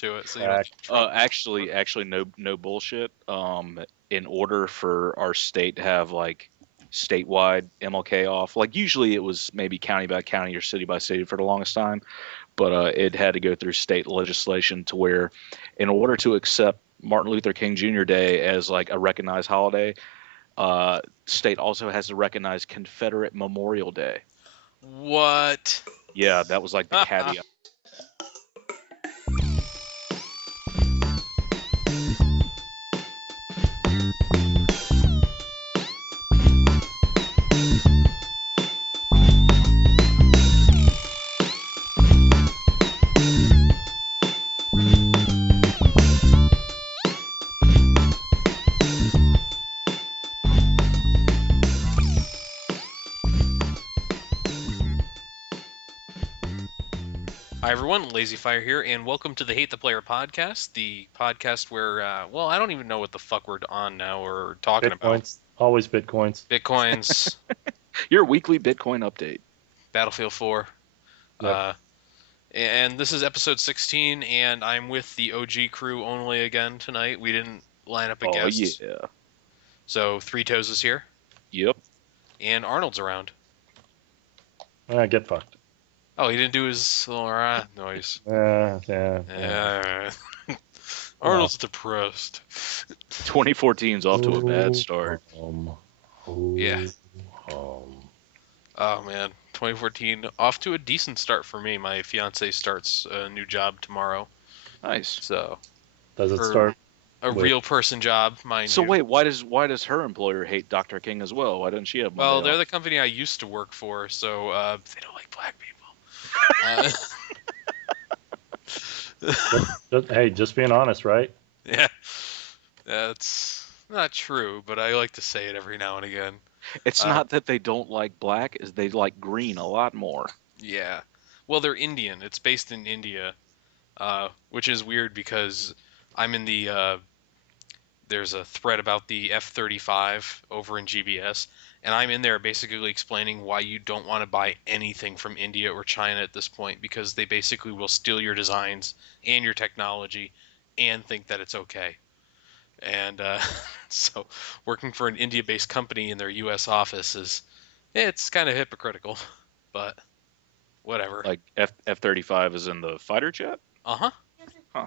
to it. So you don't Actually, no bullshit. In order for our state to have like statewide MLK off, like usually it was maybe county by county or city by city for the longest time, but it had to go through state legislation to where, in order to accept Martin Luther King Jr. Day as like a recognized holiday, state also has to recognize Confederate Memorial Day. what? Yeah, that was like the caveat. Hi everyone, Lazy Fire here, and welcome to the Hate the Player podcast, the podcast where, well, I don't even know what the fuck we're on now or talking about. Bitcoins, always Bitcoins. Bitcoins, Your weekly Bitcoin update. Battlefield 4. Yep. And this is episode 16, and I'm with the OG crew only again tonight. We didn't line up a Oh guest. yeah. So Three Toes is here, Yep. and Arnold's around. Get fucked. Oh, he didn't do his little noise. Yeah. Arnold's depressed. 2014's off to a bad start. Yeah. Oh man, 2014 off to a decent start for me. My fiance starts a new job tomorrow, Nice. so Does it Or- start? a Wait. real person job, mind So you. wait, why does her employer hate Dr. King as well? Why doesn't she have Well, Monday they're off? the company I used to work for, so they don't like black people. Hey, just being honest, right? Yeah, that's not true, but I like to say it every now and again. It's not that they don't like black, is they like green a lot more. Yeah. Well, they're Indian. It's based in India, which is weird because I'm in the. There's a thread about the F-35 over in GBS, and I'm in there basically explaining why you don't want to buy anything from India or China at this point because they basically will steal your designs and your technology and think that it's okay. And so working for an India-based company in their U.S. office it's kind of hypocritical, but whatever. Like F-35 is in the fighter jet? Uh-huh. Huh.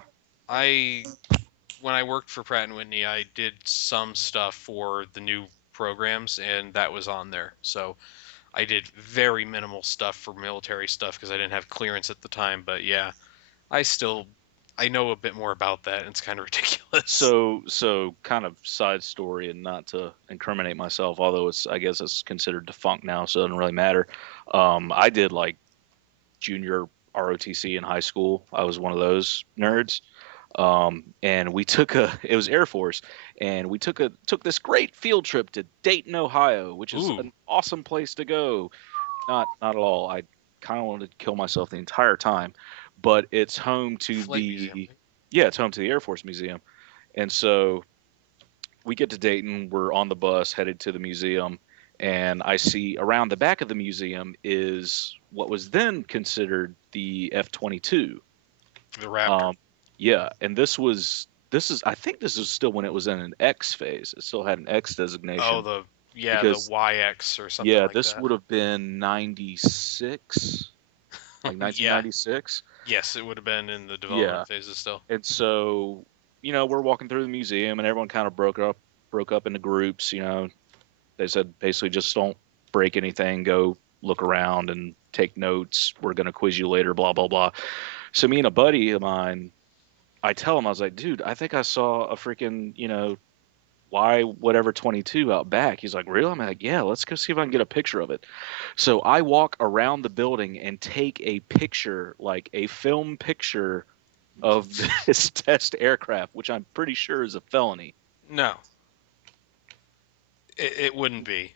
When I worked for Pratt and Whitney, I did some stuff for the new programs, and that was on there. So I did very minimal stuff for military stuff because I didn't have clearance at the time. But yeah, I know a bit more about that, and it's kind of ridiculous. So kind of side story, and not to incriminate myself, although I guess it's considered defunct now, so it doesn't really matter. I did like junior ROTC in high school. I was one of those nerds. And we it was Air Force, and we took this great field trip to Dayton, Ohio, which is Ooh. an awesome place to go. Not at all. I kind of wanted to kill myself the entire time, but it's home to Flight museum, right? yeah, it's home to the Air Force Museum. And so we get to Dayton, we're on the bus headed to the museum, and I see around the back of the museum is what was then considered the F-22. The Raptor. Yeah, and this is I think this is still when it was in an X phase. It still had an X designation. Oh, the because- YX or something yeah, like this that. would have been 96, like 1996. Yes, it would have been in the development phases still. And so, we're walking through the museum, and everyone kind of broke up into groups. They said basically just don't break anything, go look around and take notes. We're gonna quiz you later, blah blah blah. So me and a buddy of mine, I tell him, I was like, dude, I think I saw a freaking, Y whatever 22 out back. He's like, really? I'm like, yeah, let's go see if I can get a picture of it. So I walk around the building and take a picture, like a film picture of this test aircraft, which I'm pretty sure is a felony. No. It wouldn't be.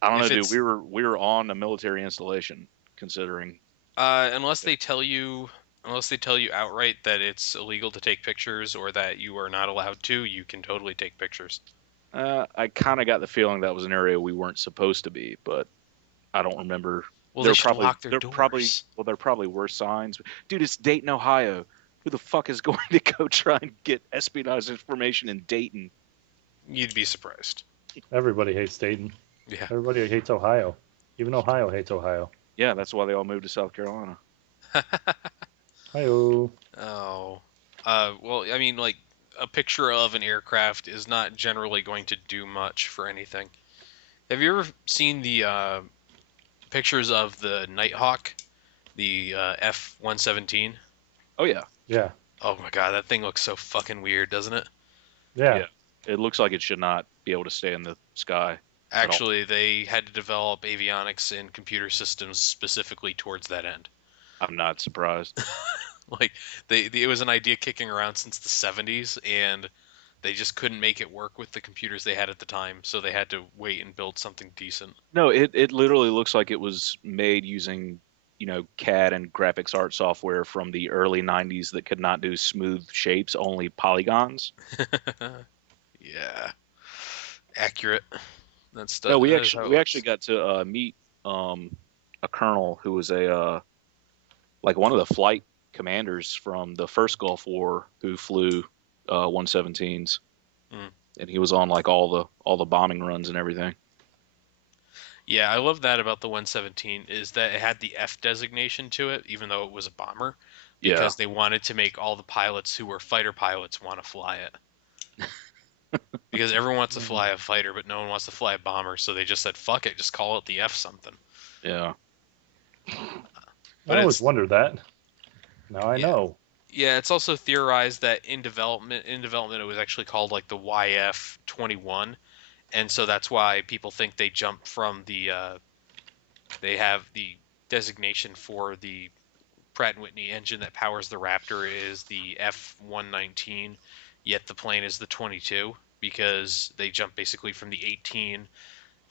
I don't know, If dude. it's- We were on a military installation, considering. Unless they tell you outright that it's illegal to take pictures or that you are not allowed to, you can totally take pictures. I kind of got the feeling that was an area we weren't supposed to be, but I don't remember. Well, There they should lock their there doors. probably, well, there probably were signs. Dude, it's Dayton, Ohio. Who the fuck is going to go try and get espionage information in Dayton? You'd be surprised. Everybody hates Dayton. Yeah. Everybody hates Ohio. Even Ohio hates Ohio. Yeah, that's why they all moved to South Carolina. Hi-oh. Oh. Well, I mean, like, a picture of an aircraft is not generally going to do much for anything. Have you ever seen the pictures of the Nighthawk, the F-117? Oh yeah, Yeah. Oh my god, that thing looks so fucking weird, doesn't it? Yeah. Yeah. It looks like it should not be able to stay in the sky. Actually, they had to develop avionics and computer systems specifically towards that end. I'm not surprised. Like, it was an idea kicking around since the 70s, and they just couldn't make it work with the computers they had at the time, so they had to wait and build something decent. No, it literally looks like it was made using, CAD and graphics art software from the early 90s that could not do smooth shapes, only polygons. Yeah. Accurate. That's No, we that is how actually it we actually got to meet a colonel who was a like one of the flight commanders from the first Gulf War who flew 117s, Mm. and he was on like all the bombing runs and everything. Yeah, I love that about the 117 is that it had the F designation to it, even though it was a bomber, Yeah, because they wanted to make all the pilots who were fighter pilots want to fly it. Because everyone wants to fly a fighter, but no one wants to fly a bomber, so they just said, "Fuck it, just call it the F something." yeah. But I always it's wondered that. Now I yeah, know. yeah. It's also theorized that in development, it was actually called like the YF-21, and so that's why people think they jumped from they have the designation for the Pratt& Whitney engine that powers the Raptor is the F-119, yet the plane is the 22 because they jumped basically from the 18,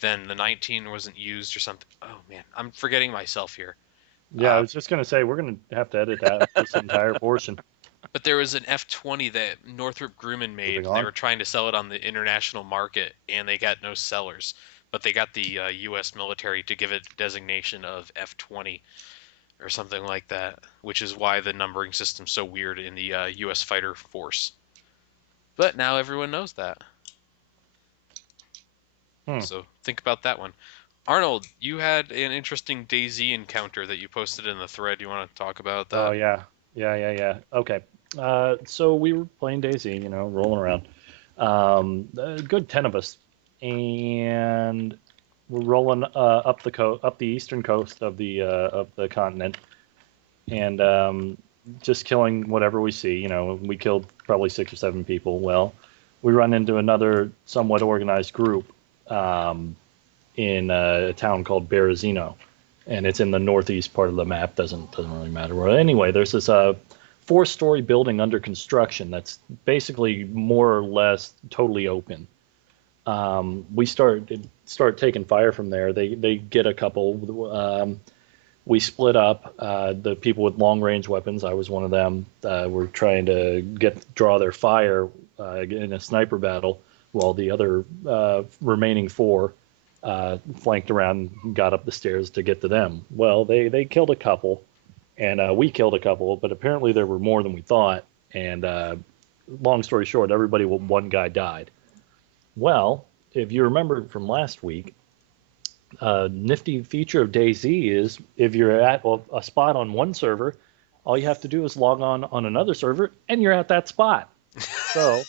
then the 19 wasn't used or something. Oh man, I'm forgetting myself here. Yeah, I was just gonna say we're gonna have to edit that this entire portion. But there was an F-20 that Northrop Grumman made, Moving and they on. were trying to sell it on the international market, and they got no sellers. But they got the U.S. military to give it designation of F-20 or something like that, which is why the numbering system's so weird in the U.S. fighter force. But now everyone knows that. Hmm. So think about that one. Arnold, you had an interesting DayZ encounter that you posted in the thread. You want to talk about Oh that? yeah. Okay. So we were playing Daisy, rolling around. A good 10 of us, and we're rolling up the eastern coast of the continent, and just killing whatever we see. We killed probably 6 or 7 people. Well, we run into another somewhat organized group in a town called Berezino, and it's in the northeast part of the map. Doesn't really matter where. Anyway, there's this 4-story building under construction that's basically more or less totally open. We start taking fire from there. They get a couple. We split up. The people with long range weapons, I was one of them, were trying to draw their fire in a sniper battle, while the other remaining 4 flanked around and got up the stairs to get to them. Well, they killed a couple, and we killed a couple, but apparently there were more than we thought. And long story short, one guy died. Well, if you remember from last week, nifty feature of DayZ is if you're at a spot on one server, all you have to do is log on another server, and you're at that spot. So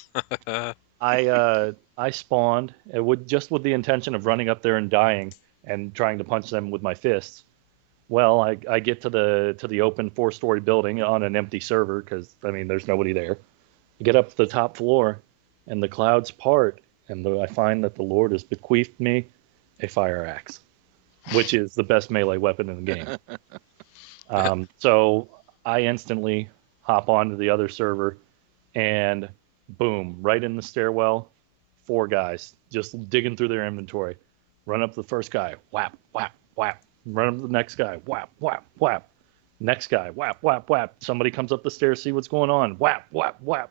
I spawned with the intention of running up there and dying and trying to punch them with my fists. Well, I get to the open 4-story building on an empty server because there's nobody there. I get up to the top floor, and the clouds part, and I find that the Lord has bequeathed me a fire axe, which is the best melee weapon in the game. So I instantly hop onto the other server, and boom, right in the stairwell, 4 guys just digging through their inventory. Run up to the first guy, whap, whap, whap. Run up to the next guy, whap, whap, whap. Next guy, whap, whap, whap. Somebody comes up the stairs, see what's going on, whap, whap, whap.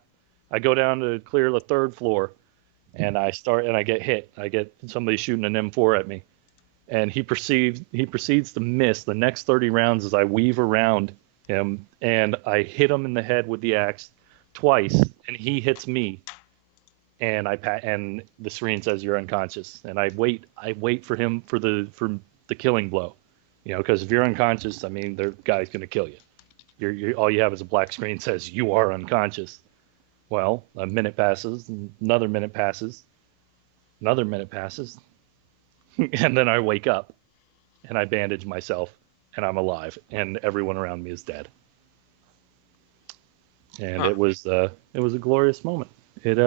I go down to clear the 3rd floor, and I get hit. I get somebody shooting an M4 at me, and he proceeds to miss the next 30 rounds as I weave around him, and I hit him in the head with the axe twice, and he hits me, and and the screen says you're unconscious, and I wait for him for the killing blow, because if you're unconscious, I mean, the guy's gonna kill you. You're all you have is a black screen that says you are unconscious. Well, a minute passes, another minute passes, another minute passes, and then I wake up, and I bandage myself, and I'm alive, and everyone around me is dead. And it was a glorious moment. It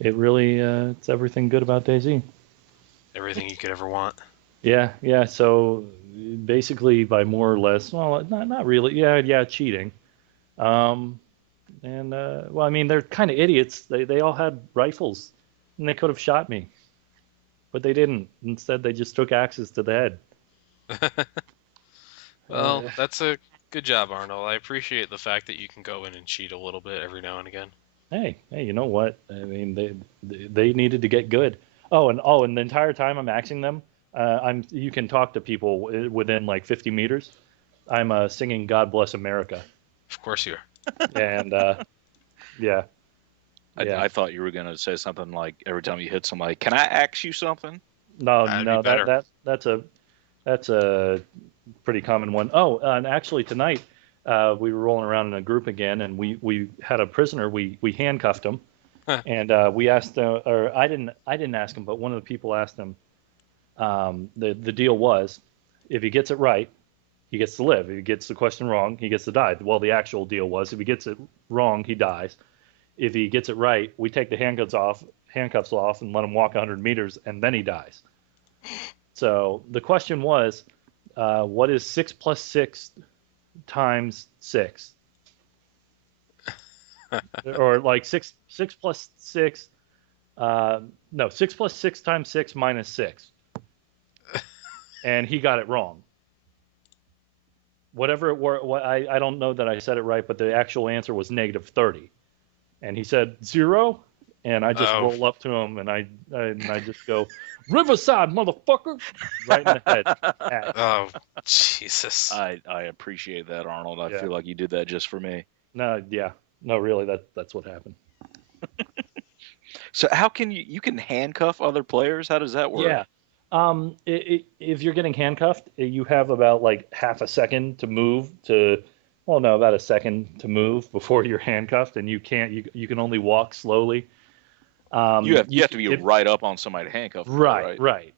really it's everything good about DayZ. Everything you could ever want. Yeah. So basically, by more or less, well, not really. Yeah, cheating. And well, I mean, they're kind of idiots. They all had rifles, and they could have shot me, but they didn't. Instead, they just took axes to the head. Well, that's a good job, Arnold. I appreciate the fact that you can go in and cheat a little bit every now and again. Hey, you know what? I mean, they needed to get good. And the entire time I'm axing them, you can talk to people within like 50 meters. I'm singing "God Bless America." Of course you are. And yeah. I thought you were going to say something like every time you hit somebody, "Can I ask you something?" No, That'd be better. that's a pretty common one. Oh, and actually tonight we were rolling around in a group again, and we had a prisoner. We handcuffed him, and we asked, or I didn't ask him, but one of the people asked him. The deal was, if he gets it right, he gets to live. If he gets the question wrong, he gets to die. Well, the actual deal was, if he gets it wrong, he dies. If he gets it right, we take the handcuffs off, and let him walk 100 meters, and then he dies. So the question was, what is 6 plus 6 times 6? Or like 6 plus 6, no, 6 plus 6 times 6 minus 6. And he got it wrong. Whatever it were, I don't know that I said it right, but the actual answer was -30. And he said 0, and I just roll up to him, and I just go, "Riverside, motherfucker!" right in the head. Oh, Jesus. I appreciate that, Arnold. I feel like you did that just for me. No, really, that's what happened. So how can you can handcuff other players? How does that work? Yeah. If you're getting handcuffed, you have about like half a second to move about a second to move before you're handcuffed, and you can only walk slowly. You have to be right up on somebody to handcuff them, right.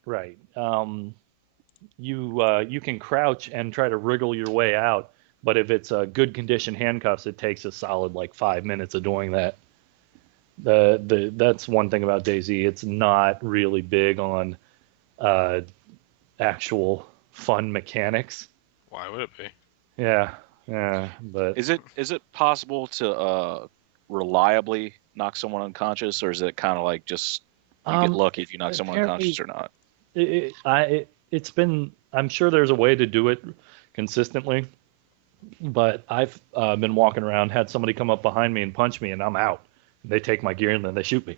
You can crouch and try to wriggle your way out, but if it's a good condition handcuffs, it takes a solid like 5 minutes of doing that. That's one thing about DayZ. It's not really big on actual fun mechanics. Why would it be? Yeah, but is it possible to reliably knock someone unconscious, or is it kind of like just you get lucky if you knock someone unconscious or not? It's been. I'm sure there's a way to do it consistently, but I've been walking around, had somebody come up behind me and punch me, and I'm out. They take my gear and then they shoot me.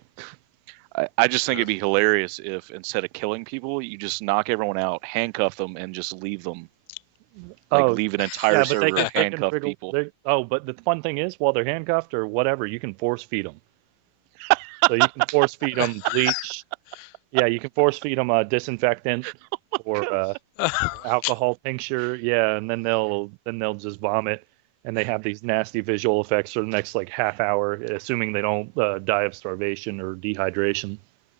I just think it'd be hilarious if instead of killing people, you just knock everyone out, handcuff them, and just leave them. Leave an entire server of handcuffed people. But the fun thing is, while they're handcuffed or whatever, you can force feed them. So you can force feed them bleach. Yeah, you can force feed them a disinfectant or alcohol tincture. Yeah, and then they'll just vomit, and they have these nasty visual effects for the next like half hour, assuming they don't die of starvation or dehydration.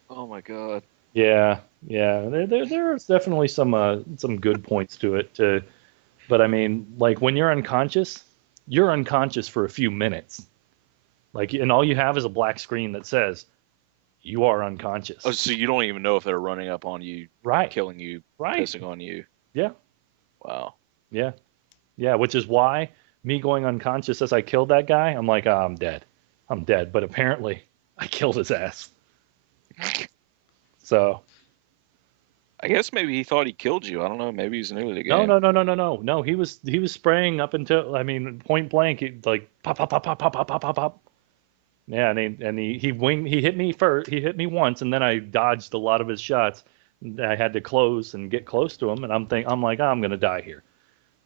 Oh my god. Yeah. There's definitely some good points to it. But I mean, like when you're unconscious for a few minutes. Like, and all you have is a black screen that says you are unconscious. Oh, so you don't even know if they're running up on you, right, killing you, right, pissing on you. Yeah. Wow. Yeah. Which is why me going unconscious as I killed that guy, I'm like, oh, I'm dead. But apparently, I killed his ass. So. I guess maybe he thought he killed you. I don't know. Maybe he's new to the game. No. He was spraying up until, I mean, point blank, like pop, pop, pop, pop, pop, pop, pop, pop, pop. Yeah, and he hit me first. He hit me once, and then I dodged a lot of his shots. I had to close and get close to him, and I'm like, oh, I'm gonna die here.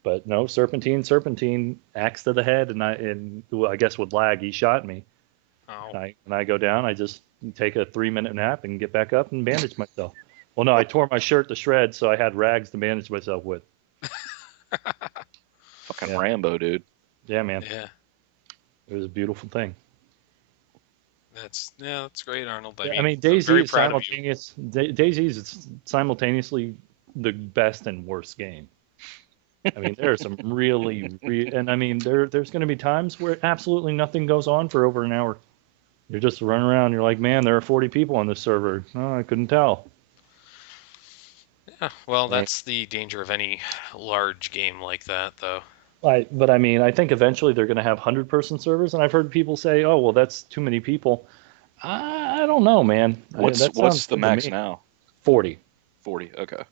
But no, serpentine, axe to the head, and well, I guess with lag, he shot me. Oh. When I go down, I just take a 3 minute nap and get back up and bandage myself. Well, no, I tore my shirt to shreds, so I had rags to bandage myself with. Fucking Yeah. Rambo, dude. Yeah, man, Yeah. it was a beautiful thing. That's great, Arnold. Yeah, I mean, I'm DayZ very is proud of you. DayZ is simultaneously the best and worst game. I mean, there are some and I mean, there's going to be times where absolutely nothing goes on for over an hour. You're just running around. You're like, man, there are 40 people on this server. Oh, I couldn't tell. Yeah, well, Right. that's the danger of any large game like that, though. But I mean, I think eventually they're going to have 100-person servers, and I've heard people say, oh, well, that's too many people. I don't know, man. That sounds What's the good to max me. now? 40. 40. Okay.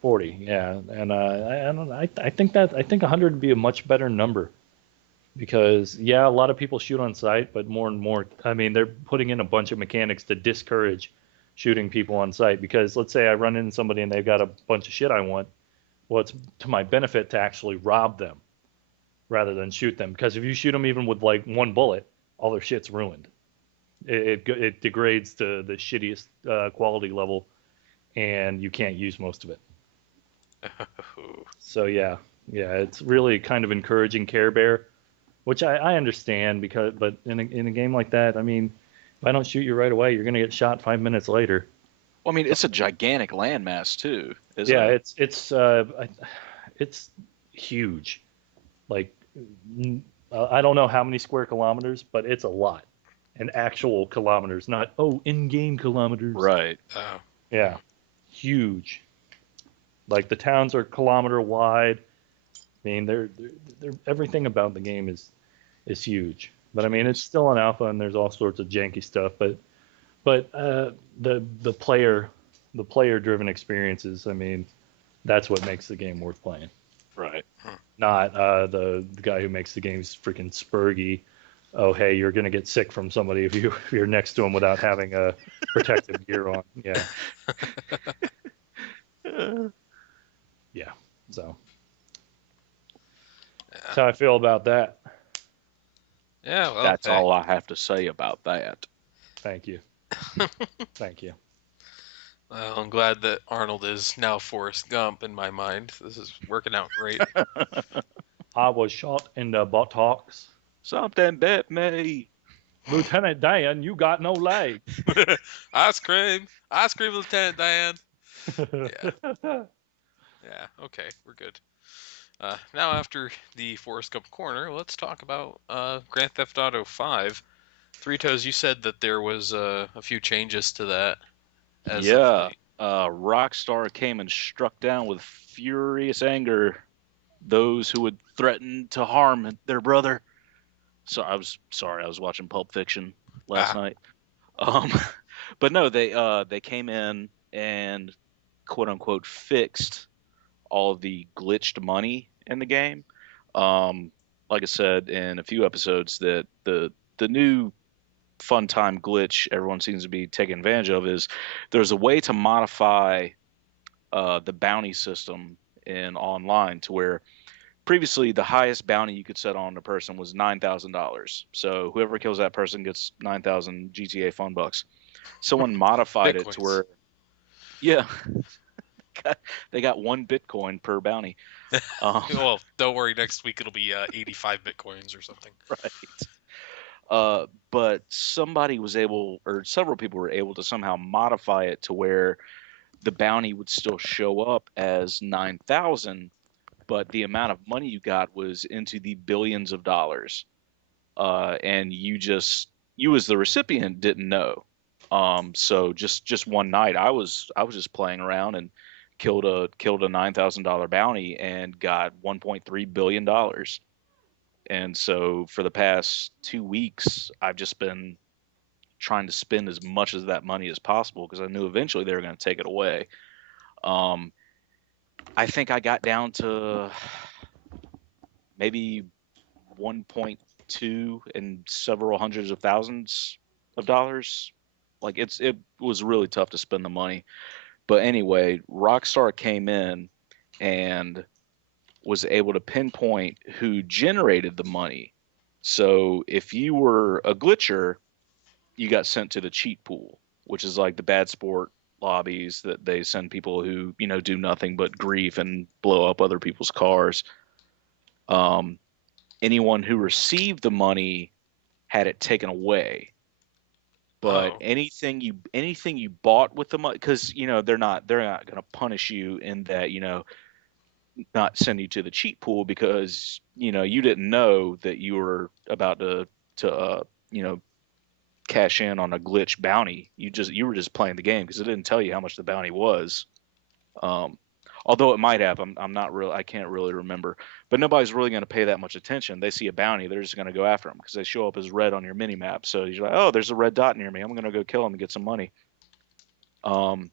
40, yeah. And I think 100 would be a much better number because, yeah, a lot of people shoot on sight, but more and more, I mean, they're putting in a bunch of mechanics to discourage shooting people on sight because let's say I run into somebody and they've got a bunch of shit I want. Well, it's to my benefit to actually rob them rather than shoot them because if you shoot them even with like one bullet, all their shit's ruined. It degrades to the shittiest quality level and you can't use most of it. So yeah, it's really kind of encouraging Care Bear, which I understand but in a game like that, I mean, if I don't shoot you right away, you're gonna get shot 5 minutes later. Well, I mean, it's a gigantic landmass too, isn't Yeah, it? it's huge. Like I don't know how many square kilometers, but it's a lot. And actual kilometers, not in-game kilometers. Right. Oh, Yeah, huge. Like the towns are kilometer wide. I mean, they're everything about the game is huge. But I mean, it's Jeez. still an alpha, and there's all sorts of janky stuff. But the player driven experiences. I mean, that's what makes the game worth playing. Right. Not the guy who makes the games freaking spurgy. Oh, hey, you're gonna get sick from somebody if you're next to him without having a protective gear on. Yeah, yeah. So that's yeah. how I feel about that. Yeah, well, That's hey. all I have to say about that. Thank you. Thank you. Well, I'm glad that Arnold is now Forrest Gump in my mind. This is working out great. I was shot in the buttocks. Something bit me. Lieutenant Dan, you got no legs. Ice cream, Lieutenant Dan. Yeah, yeah. Okay, we're good. Now after the Forrest Gump corner, let's talk about Grand Theft Auto 5. Three Toes, you said that there was a few changes to that as of Yeah. late. Rockstar came and struck down with furious anger those who would threaten to harm their brother. So I was sorry, I was watching Pulp Fiction last Ah, night. Um, but no, they came in and quote unquote fixed all of the glitched money in the game. Like I said in a few episodes, that the new fun time glitch everyone seems to be taking advantage of is there's a way to modify the bounty system in online to where previously the highest bounty you could set on a person was $9,000. So whoever kills that person gets 9,000 GTA fun bucks. Someone modified it to Bitcoins. where, yeah, they got 1 Bitcoin per bounty. Well, don't worry. Next week it'll be 85 Bitcoins or something. Right. But somebody was able, or several people were able to somehow modify it to where the bounty would still show up as 9,000, but the amount of money you got was into the billions of dollars. And you as the recipient didn't know. So just one night, I was just playing around and killed a $9,000 bounty and got $1.3 billion. And so for the past 2 weeks, I've just been trying to spend as much of that money as possible because I knew eventually they were going to take it away. Um, I think I got down to maybe 1.2 and several hundreds of thousands of dollars. Like it was really tough to spend the money. But anyway, Rockstar came in and was able to pinpoint who generated the money. So if you were a glitcher, you got sent to the cheat pool, which is like the bad sport lobbies that they send people who, do nothing but grief and blow up other people's cars. Um, Anyone who received the money had it taken away. But Oh. anything you bought with the money, because they're not going to punish you in that, not send you to the cheat pool because you didn't know that you were about to cash in on a glitch bounty. You were just playing the game because it didn't tell you how much the bounty was. Um, Although it might have, I'm not real. I can't really remember. But nobody's really going to pay that much attention. They see a bounty, they're just going to go after them because they show up as red on your mini map. So you're like, oh, there's a red dot near me. I'm going to go kill him and get some money. Um,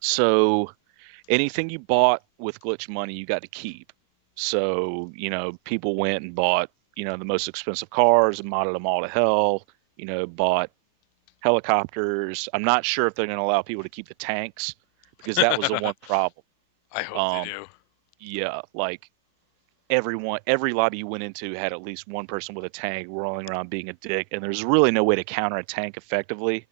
so anything you bought with glitch money, you got to keep. So people went and bought the most expensive cars and modded them all to hell. Bought helicopters. I'm not sure if they're going to allow people to keep the tanks because that was the one problem. I hope they Um, do. yeah, like every lobby you went into had at least one person with a tank rolling around being a dick, and there's really no way to counter a tank effectively.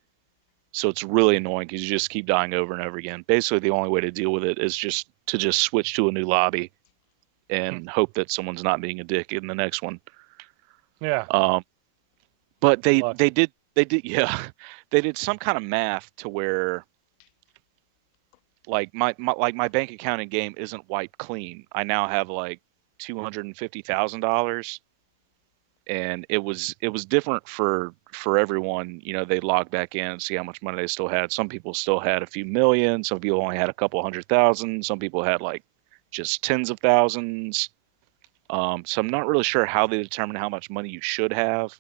So it's really annoying because you just keep dying over and over again. Basically, the only way to deal with it is just switch to a new lobby and hope that someone's not being a dick in the next one. Yeah. Um, but Good they luck. they did they did yeah they did some kind of math to where like my bank account in game isn't wiped clean. I now have like $250,000, and it was different for everyone. They log back in and see how much money they still had. Some people still had a few million. Some people only had a couple 100,000. Some people had like just tens of thousands. So I'm not really sure how they determine how much money you should have.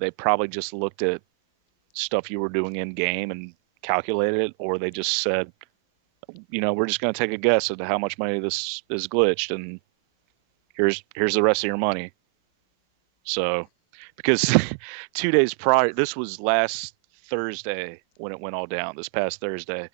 They probably just looked at stuff you were doing in game and calculated it, or they just said, we're just going to take a guess at how much money this is glitched, and here's the rest of your money. So, because 2 days prior, this was last Thursday when it went all down. This past Thursday,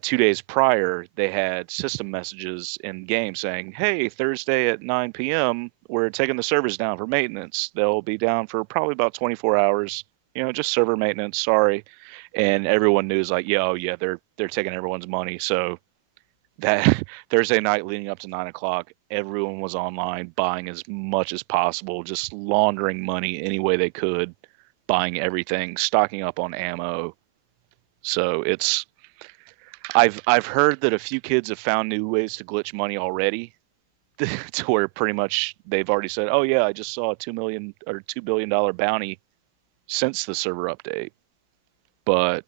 2 days prior, they had system messages in game saying, "Hey, Thursday at 9 p.m., we're taking the servers down for maintenance. They'll be down for probably about 24 hours. Just server maintenance. Sorry." And everyone knew, like, yeah, oh yeah, they're taking everyone's money. So that Thursday night leading up to 9 o'clock, everyone was online buying as much as possible, just laundering money any way they could, buying everything, stocking up on ammo. So I've heard that a few kids have found new ways to glitch money already, to where pretty much they've already said, "Oh yeah, I just saw a $2 billion bounty since the server update." But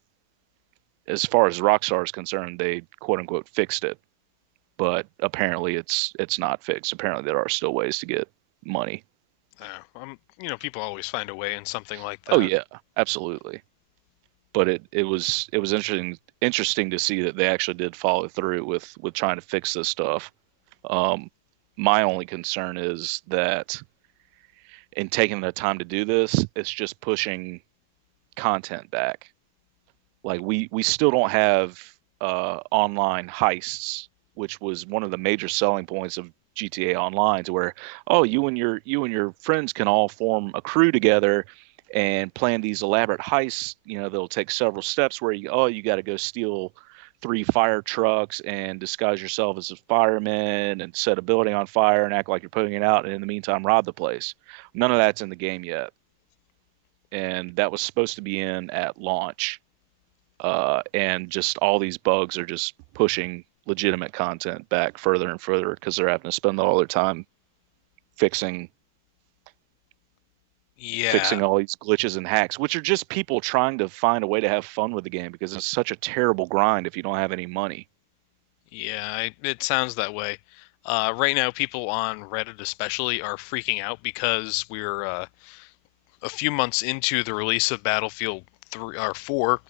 as far as Rockstar is concerned, they quote unquote fixed it. But apparently it's not fixed. Apparently there are still ways to get money. People always find a way in something like Oh that. yeah, absolutely. But it was interesting to see that they actually did follow through with trying to fix this stuff. Um, my only concern is that in taking the time to do this, it's just pushing content back. Like we still don't have online heists, which was one of the major selling points of GTA Online, to where, oh, you and your friends can all form a crew together and plan these elaborate heists. They'll take several steps where you got to go steal 3 fire trucks and disguise yourself as a fireman and set a building on fire and act like you're putting it out, and in the meantime rob the place. None of that's in the game yet, and that was supposed to be in at launch. And just all these bugs are just pushing legitimate content back further and further because they're having to spend all their time fixing Yeah, fixing all these glitches and hacks, which are just people trying to find a way to have fun with the game because it's such a terrible grind if you don't have any money. yeah, it sounds that way. Right now, people on Reddit especially are freaking out because we're a few months into the release of Battlefield 3 or 4,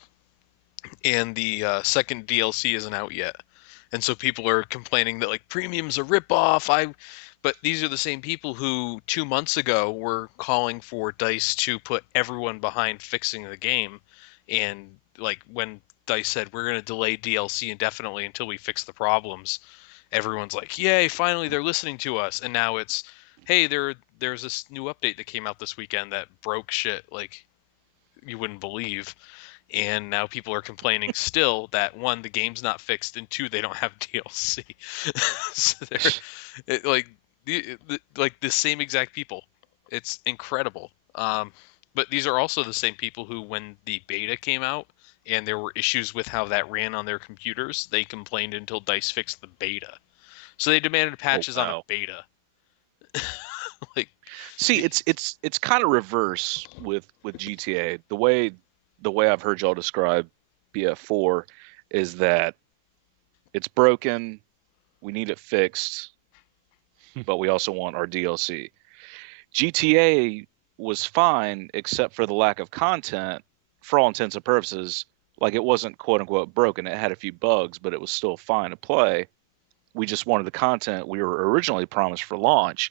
and the second DLC isn't out yet. And so people are complaining that like premium's a ripoff. But these are the same people who 2 months ago were calling for DICE to put everyone behind fixing the game, and like when DICE said we're going to delay DLC indefinitely until we fix the problems, everyone's like, "Yay, finally they're listening to us." And now it's, "Hey, there's this new update that came out this weekend that broke shit like you wouldn't believe." And now people are complaining still that one, the game's not fixed, and two, they don't have DLC. So like like the same exact people. It's incredible. But these are also the same people who, when the beta came out and there were issues with how that ran on their computers, they complained until DICE fixed the beta. So they demanded Oh patches on a wow. beta. Like, See, it's kind of reverse with GTA. The way I've heard y'all describe BF4 is that it's broken, we need it fixed, but we also want our DLC. GTA was fine except for the lack of content. For all intents and purposes, like it wasn't quote unquote broken. It had a few bugs, but it was still fine to play. We just wanted the content we were originally promised for launch,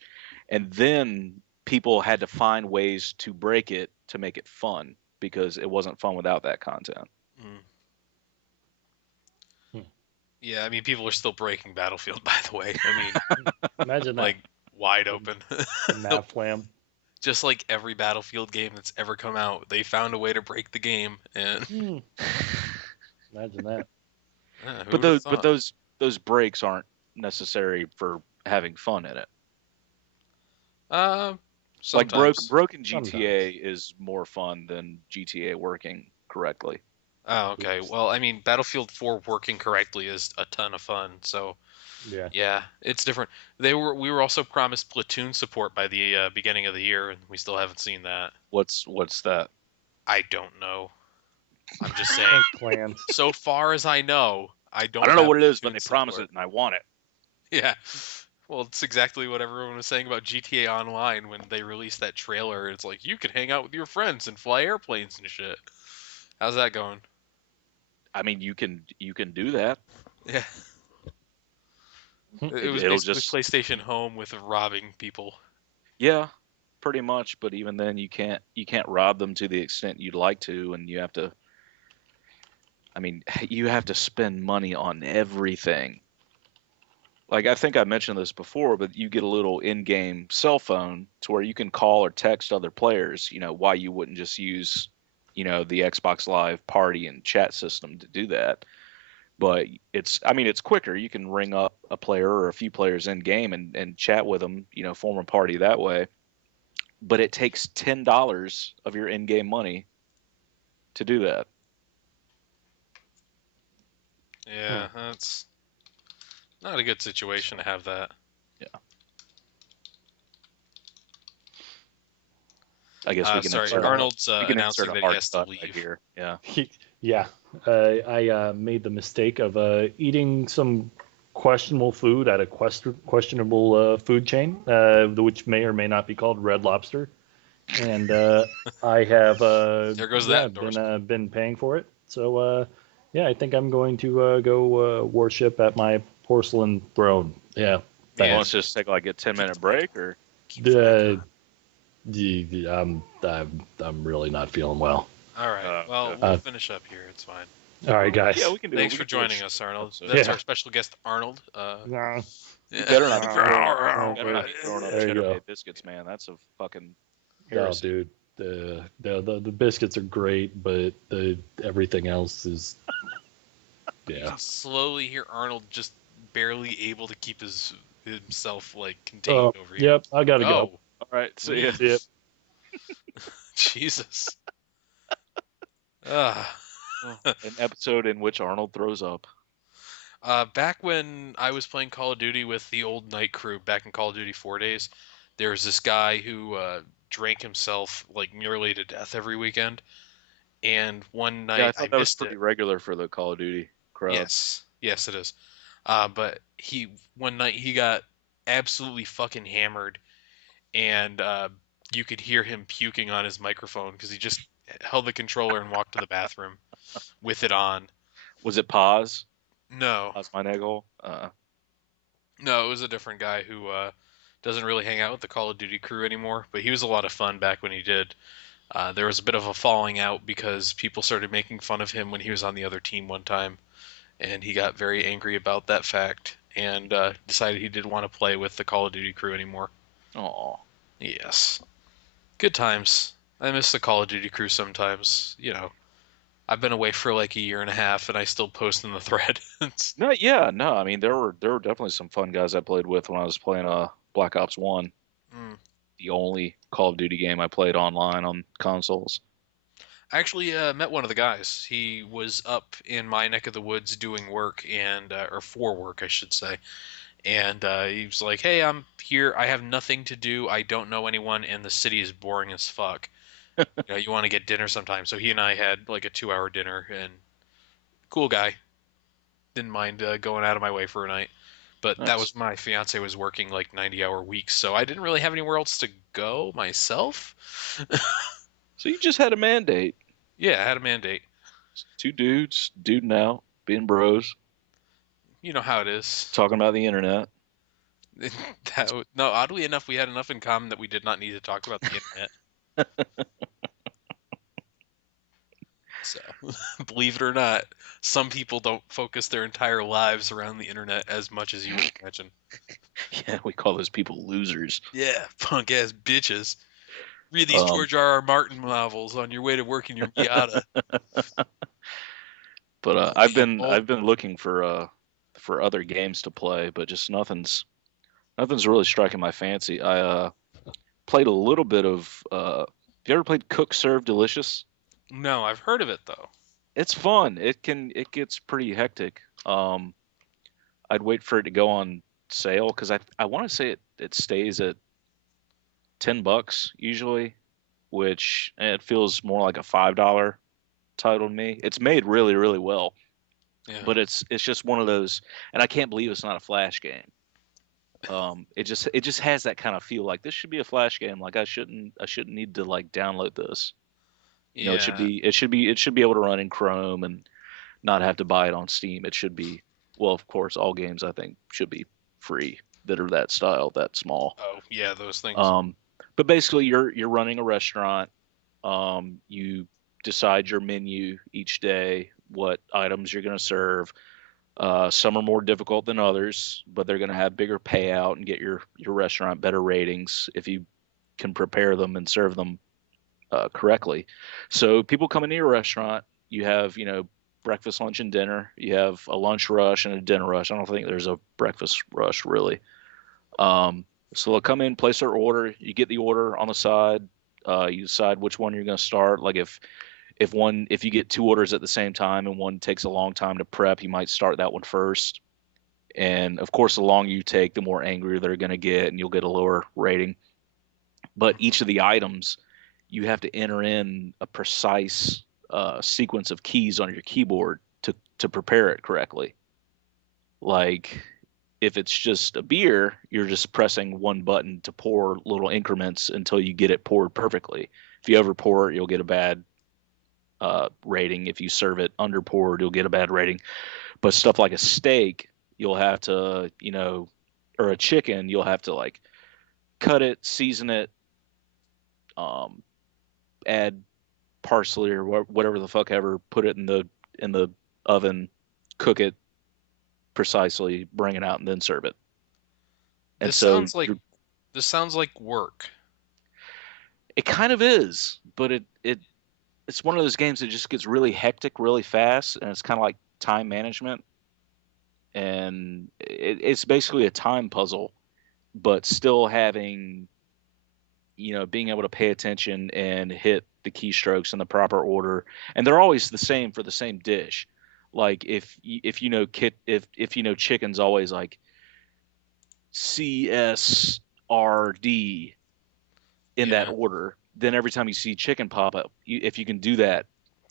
and then people had to find ways to break it to make it fun because it wasn't fun without that content. mm. Hmm. Yeah, I mean, people are still breaking Battlefield, by the way. I mean, Imagine that. like, wide open. The map flam. Just like every Battlefield game that's ever come out, they found a way to break the game, and Hmm. Imagine that. who But would have those thought? those breaks aren't necessary for having fun in it. Uh, Like sometimes. broken Sometimes. GTA is more fun than GTA working correctly. Oh, okay. Yes. Well, I mean, Battlefield 4 working correctly is a ton of fun. So, Yeah. yeah, it's different. We were also promised Platoon support by the beginning of the year, and we still haven't seen that. What's that? I don't know. I'm just saying. And clans. So far as I know, I I don't don't know have what it is, but Platoon they promise support. it and I want it. Yeah. Well, it's exactly what everyone was saying about GTA Online when they released that trailer. It's like you can hang out with your friends and fly airplanes and shit. How's that going? I mean, you can do that. Yeah. It was It'll basically just PlayStation Home with robbing people. yeah, pretty much. But even then, you can't rob them to the extent you'd like to, and you have to. I mean, you have to spend money on everything. Like I think I mentioned this before, but you get a little in-game cell phone to where you can call or text other players. Why you wouldn't just use, the Xbox Live party and chat system to do that. But I mean, it's quicker. You can ring up a player or a few players in game and chat with them, form a party that way. But it takes $10 of your in-game money to do that. Hmm. Yeah, that's not a good situation to have that. Yeah, I guess we can Sorry, insert Arnold's we can insert announcing a that he hard has to cut right leave. here. Yeah. Yeah. I made the mistake of eating some questionable food at a questionable food chain, which may or may not be called Red Lobster. And I have There goes that yeah endorsement. been paying for it. So yeah, I think I'm going to go worship at my porcelain throne. Yeah, Yeah, Let's thanks. just take like a 10-minute break, or keep the Uh, vodka. I'm really not feeling well. All right. Well, okay. we'll finish up here. It's fine. All right, Yeah, guys. we can do it. Thanks We for can do a joining us, short Arnold. episode. That's Yeah. our special guest, Arnold. No. You Yeah. better not be There throwing up you cheddar go. bay biscuits, man. That's a fucking No, heresy. dude. The biscuits are great, but the everything else is You yeah. can slowly hear Arnold just barely able to keep himself like contained Oh, over here. yep. I gotta go. Go, All right, see ya. Yep. leave. Jesus. Ah. An episode in which Arnold throws up. Back when I was playing Call of Duty with the old night crew back in Call of Duty 4 days, there was this guy who drank himself like nearly to death every weekend. And one Yeah, I night I thought that was missed pretty it. regular for the Call of Duty crowd. Yes, yes, it is. But one night he got absolutely fucking hammered, and you could hear him puking on his microphone because he just held the controller and walked to the bathroom with it on. Was it Paz? No, Paz Manego? no, it was a different guy who doesn't really hang out with the Call of Duty crew anymore. But he was a lot of fun back when he did. There was a bit of a falling out because people started making fun of him when he was on the other team one time, and he got very angry about that fact. and decided he didn't want to play with the Call of Duty crew anymore. Oh, Yes. Good times. I miss the Call of Duty crew sometimes. I've been away for like a year and a half, and I still post in the thread. no, yeah, no. I mean, there were definitely some fun guys I played with when I was playing Black Ops 1, Mm. the only Call of Duty game I played online on consoles. I actually met one of the guys. He was up in my neck of the woods doing work or for work, I should say. And he was like, "Hey, I'm here. I have nothing to do. I don't know anyone, and the city is boring as fuck. You want to get dinner sometime?" So he and I had like a 2-hour dinner, and cool guy. Didn't mind going out of my way for a night. But that Nice. was my fiance was working like 90-hour weeks, so I didn't really have anywhere else to go myself. So you just had a mandate. Yeah, I had a mandate. Two dudes, duding out, being bros, You know how it is. talking about the internet. No, oddly enough, we had enough in common that we did not need to talk about the internet. So, believe it or not, some people don't focus their entire lives around the internet as much as you would imagine. Yeah, we call those people losers. Yeah, punk ass bitches. Read these Um, George R. R. Martin novels on your way to work in your Miata. but I've William been Baldwin. looking for other games to play, but just nothing's really striking my fancy. I played a little bit of. Have you ever played Cook Serve Delicious? No, I've heard of it though. It's fun. It gets pretty hectic. I'd wait for it to go on sale because I want to say it stays at $10 usually, which it feels more like a $5 title to me. It's made really really well, Yeah. but it's just one of those, and I can't believe it's not a flash game. It just has that kind of feel like this should be a flash game. Like I shouldn't need to like download this. It should Yeah. be able to run in Chrome and not have to buy it on Steam. It should be, well, of course, all games I think should be free that are that style, that small. Oh, yeah, those things. Um, but basically, you're running a restaurant. You decide your menu each day, what items you're going to serve. Some are more difficult than others, but they're going to have bigger payout and get your restaurant better ratings if you can prepare them and serve them correctly. So people come into your restaurant. You have breakfast, lunch, and dinner. You have a lunch rush and a dinner rush. I don't think there's a breakfast rush really. So they'll come in, place their order. You get the order on the side. You decide which one you're going to start. Like if you get two orders at the same time and one takes a long time to prep, you might start that one first. And of course, the longer you take, the more angry they're going to get, and you'll get a lower rating. But each of the items, you have to enter in a precise sequence of keys on your keyboard to prepare it correctly. Like if it's just a beer, you're just pressing one button to pour little increments until you get it poured perfectly. If you over pour it, you'll get a bad rating. If you serve it under poured, you'll get a bad rating. But stuff like a steak, you'll have to, or a chicken, you'll have to like cut it, season it, add parsley or whatever the fuck ever, put it in the oven, cook it precisely, bring it out, and then serve it. And This so sounds like this sounds like work. it kind of is, but it's one of those games that just gets really hectic really fast, and it's kind of like time management, and it's basically a time puzzle, but still having being able to pay attention and hit the keystrokes in the proper order, and they're always the same for the same dish. Like if chicken's always like CSRD in that Yeah. order, then every time you see chicken pop up, if you can do that,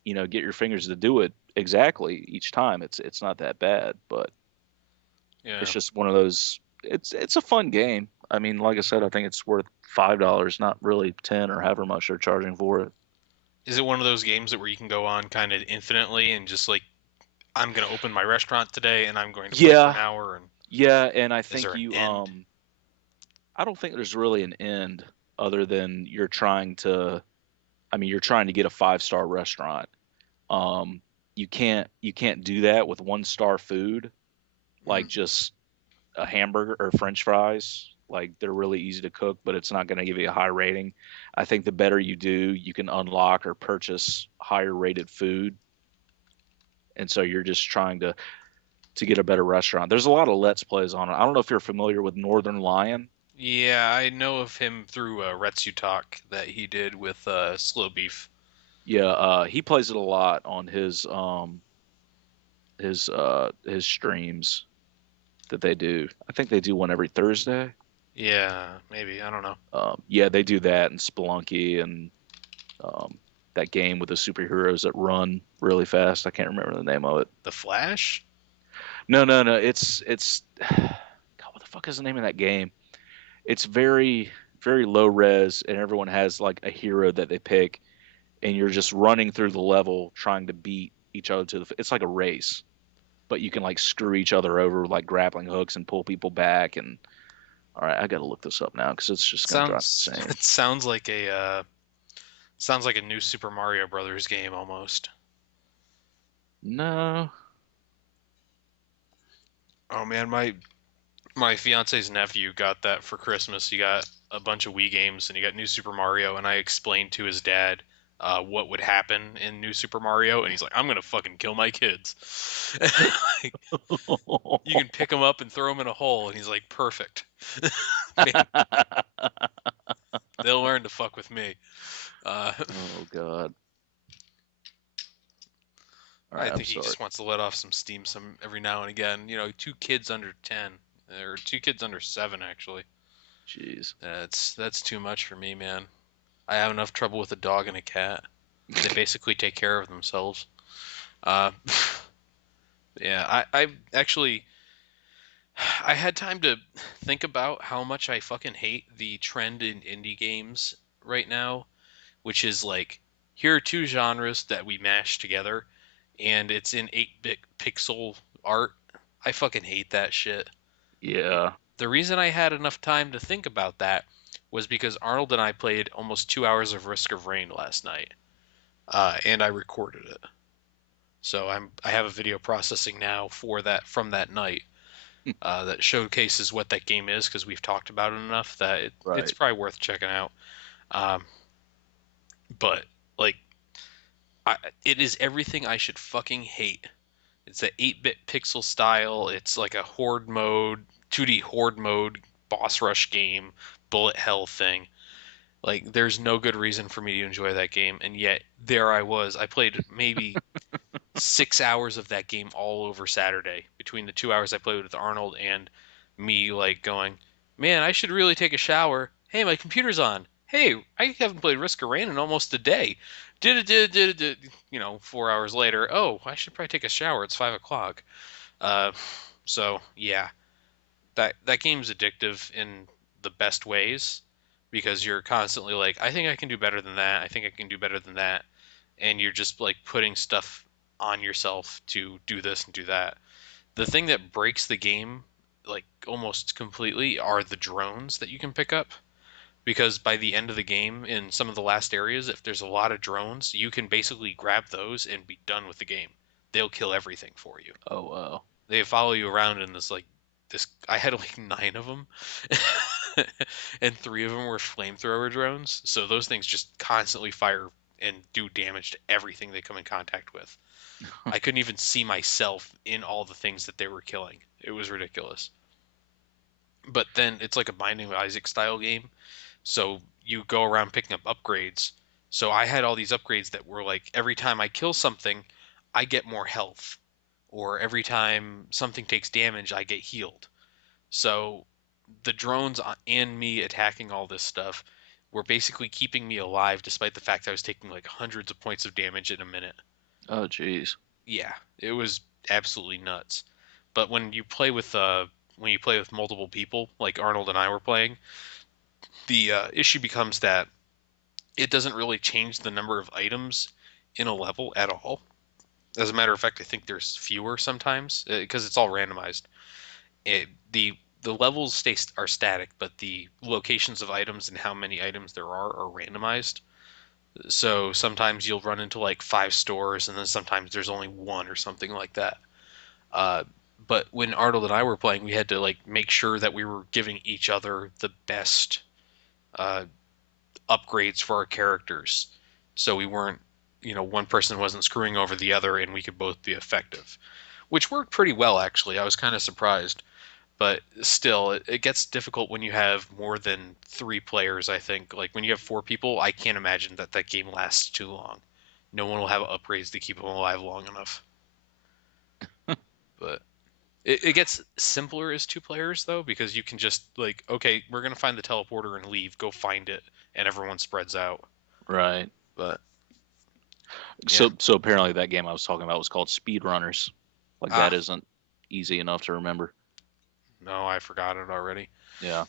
get your fingers to do it exactly each time, it's not that bad. But Yeah. it's just one of those. It's a fun game. I mean, like I said, I think it's worth $5, not really 10 or however much they're charging for it. Is it one of those games that where you can go on kind of infinitely and just like I'm gonna open my restaurant today and I'm going to play for an Yeah, hour and yeah, and I is there think an end? I don't think there's really an end other than you're trying to. I mean, you're trying to get a 5-star restaurant. Um, you can't do that with 1-star food. Like Mm. just a hamburger or French fries. Like they're really easy to cook, but it's not going to give you a high rating. I think the better you do, you can unlock or purchase higher rated food, and so you're just trying to get a better restaurant. There's a lot of Let's Plays on it. I don't know if you're familiar with Northern Lion. Yeah, I know of him through Retsu Talk that he did with Slow Beef. Yeah, he plays it a lot on his streams that they do. I think they do one every Thursday. Yeah, maybe. I don't know. Yeah, they do that and Spelunky and um, that game with the superheroes that run really fast. I can't remember the name of it. The Flash? No, no, no. It's God, what the fuck is the name of that game? It's very low res, and everyone has like a hero that they pick, and you're just running through the level trying to beat each other to the. It's like a race, but you can like screw each other over with like grappling hooks and pull people back. And all right, I got to look this up now because it's just gonna drive Sounds me insane. it sounds like a new Super Mario Brothers game almost. No, Oh man, my fiance's nephew got that for Christmas. He got a bunch of Wii games and he got New Super Mario, and I explained to his dad what would happen in New Super Mario, and he's like, "I'm gonna fucking kill my kids." Like, you can pick them up and throw them in a hole, and he's like, "Perfect." They'll learn to fuck with me. Uh, oh god. All I right, I'm think he sorry. just wants to let off some steam some every now and again. You know, two kids under 10 or two kids under 7 actually. Jeez. That's too much for me, man. I have enough trouble with a dog and a cat. They basically take care of themselves. Uh, yeah, I actually I had time to think about how much I fucking hate the trend in indie games right now, which is like here are two genres that we mash together and it's in 8-bit pixel art. I fucking hate that shit. Yeah. The reason I had enough time to think about that was because Arnold and I played almost 2 hours of Risk of Rain last night, and I recorded it. So I have a video processing now for that from that night that showcases what that game is because we've talked about it enough that it's Right. probably worth checking out. Um, but like, it is everything I should fucking hate. It's a 8-bit pixel style. It's like a horde mode, 2D horde mode boss rush game, bullet hell thing. Like there's no good reason for me to enjoy that game, and yet there I was. I played maybe 6 hours of that game all over Saturday between the 2 hours I played with Arnold and me like going, man, I should really take a shower. Hey, my computer's on. Hey, I haven't played Risk of Rain in almost a day. Did. 4 hours later. Oh, I should probably take a shower. It's 5 o'clock. Uh, so yeah, that game's addictive in the best ways because you're constantly like, I think I can do better than that. I think I can do better than that, and you're just like putting stuff on yourself to do this and do that. The thing that breaks the game like almost completely are the drones that you can pick up because by the end of the game in some of the last areas if there's a lot of drones, you can basically grab those and be done with the game. They'll kill everything for you. Oh wow. They follow you around in this I had like 9 of them and 3 of them were flamethrower drones, so those things just constantly fire and do damage to everything they come in contact with. I couldn't even see myself in all the things that they were killing. It was ridiculous. But then it's like a Binding of Isaac style game, so you go around picking up upgrades. So I had all these upgrades that were like every time I kill something, I get more health, or every time something takes damage, I get healed. So the drones and me attacking all this stuff were basically keeping me alive despite the fact I was taking like hundreds of points of damage in a minute. Oh jeez. Yeah, it was absolutely nuts. But when you play with multiple people, like Arnold and I were playing, the issue becomes that it doesn't really change the number of items in a level at all. As a matter of fact, I think there's fewer sometimes because it's all randomized. The levels are static, but the locations of items and how many items there are randomized. So sometimes you'll run into like 5 stores, and then sometimes there's only one or something like that. Uh, But when Arnold and I were playing, we had to like make sure that we were giving each other the best uh, upgrades for our characters, so we weren't, one person wasn't screwing over the other, and we could both be effective, which worked pretty well actually. I was kind of surprised, but still, it gets difficult when you have more than 3 players. I think like when you have 4 people, I can't imagine that that game lasts too long. No one will have upgrades to keep them alive long enough. But it gets simpler as 2 players though, because you can just like, okay, we're gonna find the teleporter and leave, go find it, and everyone spreads out. Right. But yeah, So apparently that game I was talking about was called Speedrunners. Like that ah, isn't easy enough to remember. no, I forgot it already. Yeah.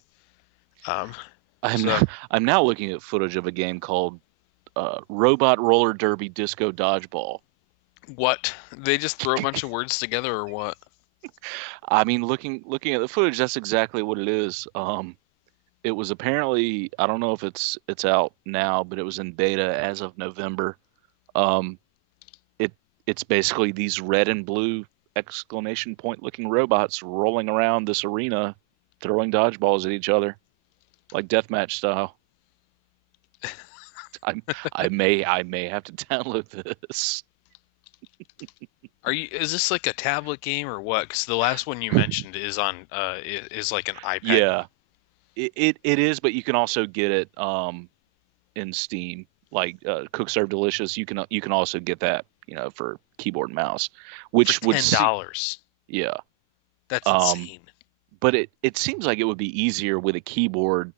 Um, I'm so I'm now looking at footage of a game called Robot Roller Derby Disco Dodgeball. what? They just throw a bunch of words together or what? I mean, looking at the footage, that's exactly what it is. It was apparently, I don't know if it's out now, but it was in beta as of November. Um, it it's basically these red and blue exclamation point looking robots rolling around this arena, throwing dodgeballs at each other, like deathmatch style. I may have to download this. Is this like a tablet game or what? Because the last one you mentioned is on is like an iPad Yeah, game. it is, but you can also get it in Steam, like Cook Serve Delicious. You can also get that, for keyboard and mouse, For which would see, $10. yeah. That's Um, insane. but it seems like it would be easier with a keyboard.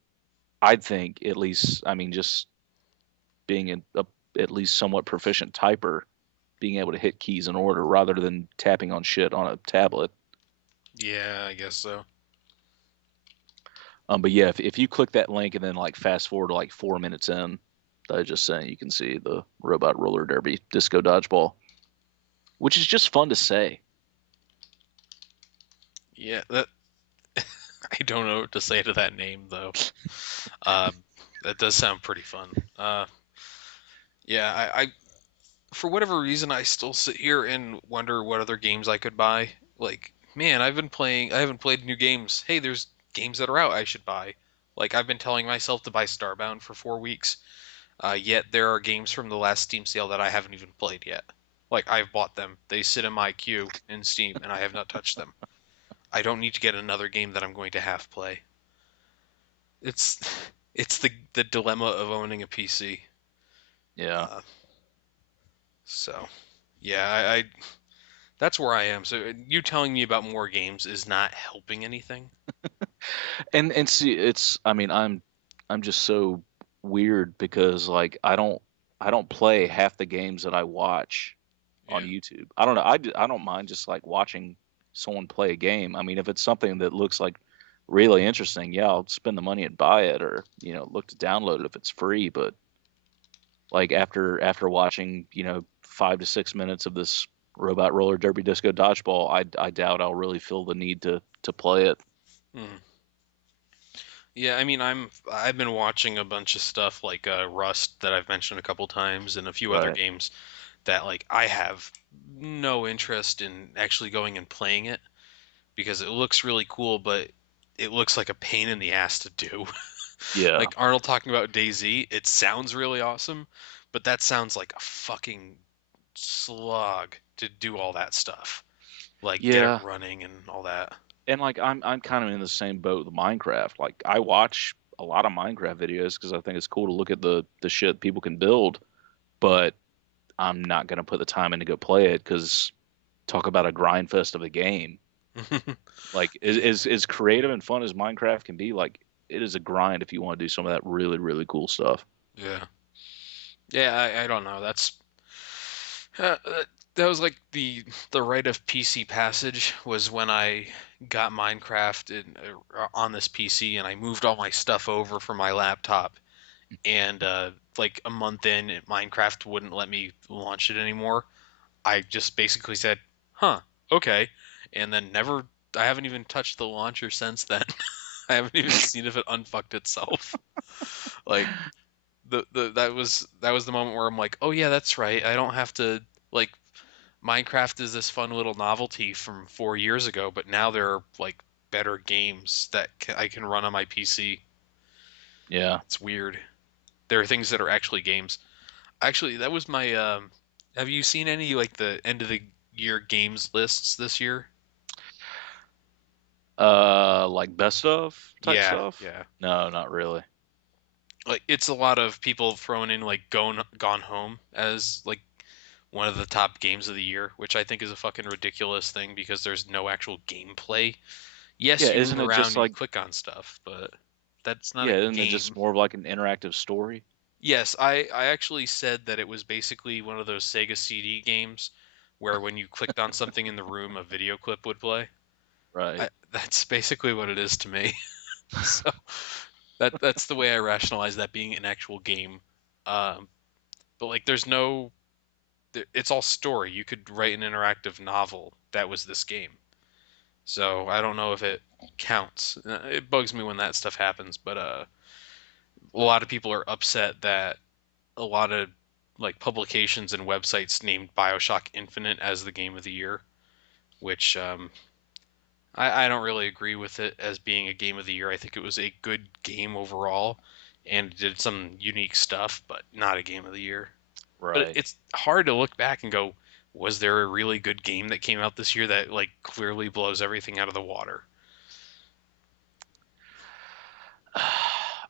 I'd think, at least. I mean, just being at least somewhat proficient typer, being able to hit keys in order rather than tapping on shit on a tablet. Yeah, I guess so. But yeah, if you click that link and then like fast forward to like 4 minutes in, I was just saying, you can see the robot roller derby disco dodgeball, which is just fun to say. Yeah, that I don't know what to say to that name though. Uh, that does sound pretty fun. Yeah, I for whatever reason I still sit here and wonder what other games I could buy. Like, man, I haven't played new games. Hey, there's games that are out I should buy. Like I've been telling myself to buy Starbound for 4 weeks. Yet there are games from the last Steam sale that I haven't even played yet. Like I've bought them. They sit in my queue in Steam and I have not touched them. I don't need to get another game that I'm going to half play. It's it's the dilemma of owning a PC. Yeah. Uh, so yeah, I that's where I am. So you telling me about more games is not helping anything. And see, it's, I mean, I'm just so weird because like I don't play half the games that I watch on Yeah. YouTube. I don't know. I don't mind just like watching someone play a game. I mean, if it's something that looks like really interesting, yeah, I'll spend the money and buy it, or look to download it if it's free. But like after watching 5 to 6 minutes of this robot roller derby disco dodgeball, I doubt I'll really feel the need to play it. Hmm. Yeah, I mean, I've been watching a bunch of stuff like Rust that I've mentioned a couple times, and a few other Right. games that like I have no interest in actually going and playing it because it looks really cool, but it looks like a pain in the ass to do. Yeah. Like Arnold talking about DayZ, it sounds really awesome, but that sounds like a fucking slog to do all that stuff. Like get it Yeah. running and all that. And like I'm kind of in the same boat with Minecraft. Like I watch a lot of Minecraft videos because I think it's cool to look at the shit people can build, but I'm not gonna put the time in to go play it because talk about a grind fest of a game. Like as creative and fun as Minecraft can be, like it is a grind if you want to do some of that really really cool stuff. Yeah. Yeah, I don't know. Uh, that was like the rite of PC passage was when I got Minecraft on this PC and I moved all my stuff over from my laptop and like a month in Minecraft wouldn't let me launch it anymore. I just basically said, "Huh, okay," and then never. I haven't even touched the launcher since then. I haven't even seen if it unfucked itself. Like that was the moment where I'm like, oh yeah, that's right. I don't have to like Minecraft is this fun little novelty from 4 years ago, but now there are like better games that I can run on my PC. Yeah. It's weird. There are things that are actually games. Actually, that was my. Have you seen any like the end of the year games lists this year? Like best of type Yeah, stuff? yeah. No, not really. Like it's a lot of people throwing in like Gone Home as like one of the top games of the year, which I think is a fucking ridiculous thing because there's no actual gameplay. Yes, Yeah, you move isn't it around just and you like click on stuff, but that's not a yeah, isn't it just game. more of like an interactive story? Yes, I actually said that it was basically one of those Sega CD games where when you clicked on something in the room, a video clip would play. Right. That's basically what it is to me. So that's the way I rationalize that being an actual game. Um, but like, there's no, it's all story. You could write an interactive novel that was this game. So I don't know if it counts. It bugs me when that stuff happens, but a lot of people are upset that a lot of like publications and websites named BioShock Infinite as the game of the year, which I don't really agree with it as being a game of the year. I think it was a good game overall and did some unique stuff, but not a game of the year. But Right. it's hard to look back and go, was there a really good game that came out this year that like clearly blows everything out of the water?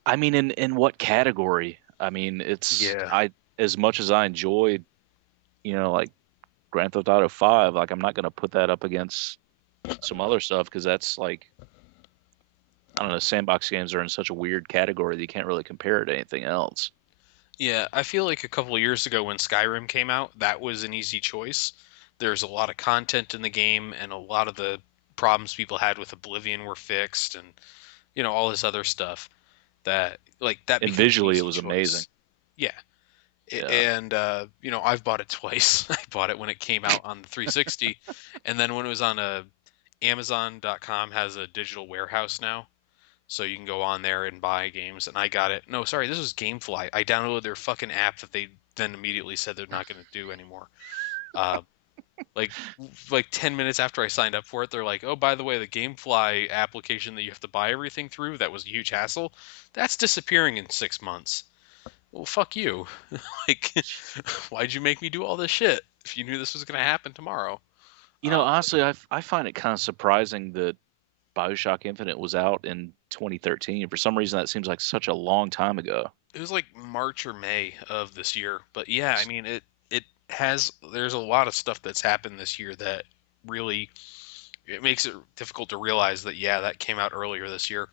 I mean, in what category? I mean, it's Yeah. I as much as I enjoyed, like Grand Theft Auto 5, like I'm not gonna put that up against some other stuff because that's like I don't know, sandbox games are in such a weird category that you can't really compare it to anything else. Yeah, I feel like a couple of years ago when Skyrim came out, that was an easy choice. There's a lot of content in the game, and a lot of the problems people had with Oblivion were fixed, and all this other stuff that And became an visually, it easy was amazing. choice. Yeah, Yeah. and I've bought it twice. I bought it when it came out on the 360, and then when it was on Amazon.com has a digital warehouse now, so you can go on there and buy games. And I got it. No, sorry, this was GameFly. I downloaded their fucking app that they then immediately said they're not going to do anymore. Uh, like like 10 minutes after I signed up for it, they're like, "Oh, by the way, the GameFly application that you have to buy everything through, that was a huge hassle. That's disappearing in 6 months." Well, fuck you. Like, why'd you make me do all this shit if you knew this was going to happen tomorrow? But Honestly, I find it kind of surprising that BioShock Infinite was out in 2013. For some reason, that seems like such a long time ago. it was like March or May of this year. But yeah, I mean, it has there's a lot of stuff that's happened this year that really it makes it difficult to realize that yeah, that came out earlier this year.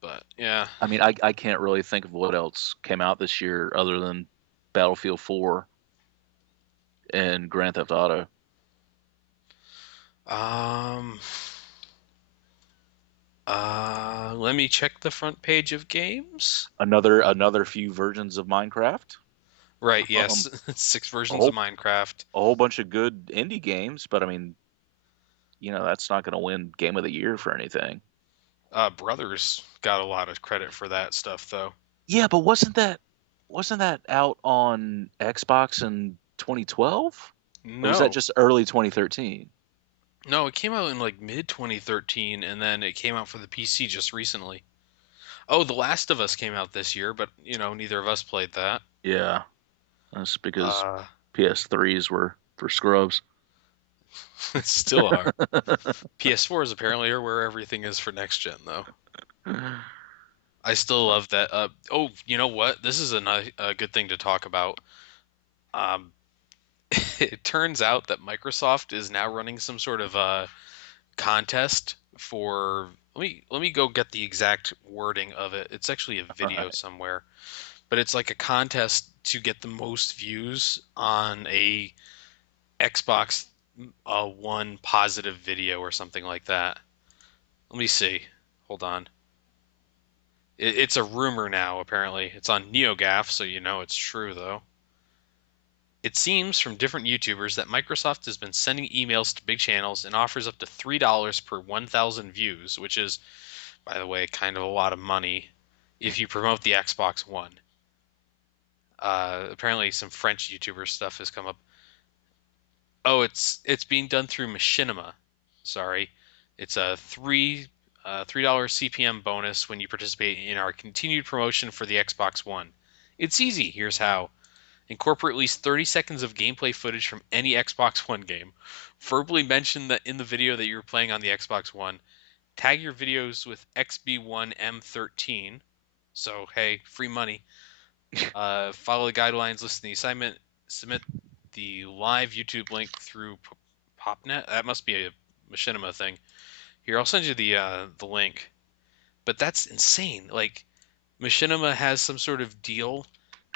But yeah. I mean, I can't really think of what else came out this year other than Battlefield 4 and Grand Theft Auto. Um let me check the front page of games. Another few versions of Minecraft. Right, Um, yes. Six a versions of whole Minecraft. a whole bunch of good indie games, but I mean, that's not going to win Game of the Year for anything. Brothers got a lot of credit for that stuff though. Yeah, but wasn't that out on Xbox in 2012, or was that No. just early 2013? No, it came out in like mid 2013 and then it came out for the PC just recently. Oh, The Last of Us came out this year, but neither of us played that. Yeah, that's because Uh, PS3s were for scrubs. still are. PS4 is apparently where everything is for next gen though. I still love that. Oh, you know what? This is a good thing to talk about. Um, it turns out that Microsoft is now running some sort of contest for. Let me go get the exact wording of it. It's actually a video Right. somewhere, but it's like a contest to get the most views on a Xbox One positive video or something like that. Let me see. Hold on. It's a rumor now, apparently. It's on NeoGAF, so you know it's true, though. It seems from different YouTubers that Microsoft has been sending emails to big channels and offers up to $3 per 1,000 views, which is, by the way, kind of a lot of money if you promote the Xbox One. Apparently, some French YouTuber stuff has come up. Oh, it's being done through Machinima. Sorry, it's a $3 CPM bonus when you participate in our continued promotion for the Xbox One. It's easy. Here's how. Incorporate at least 30 seconds of gameplay footage from any Xbox One game. Verbally mention that in the video that you're playing on the Xbox One. Tag your videos with XB1M13. So, hey, free money. Follow the guidelines, listen to the assignment, submit the live YouTube link through PopNet. That must be a Machinima thing. Here, I'll send you the link. But that's insane. Like, Machinima has some sort of deal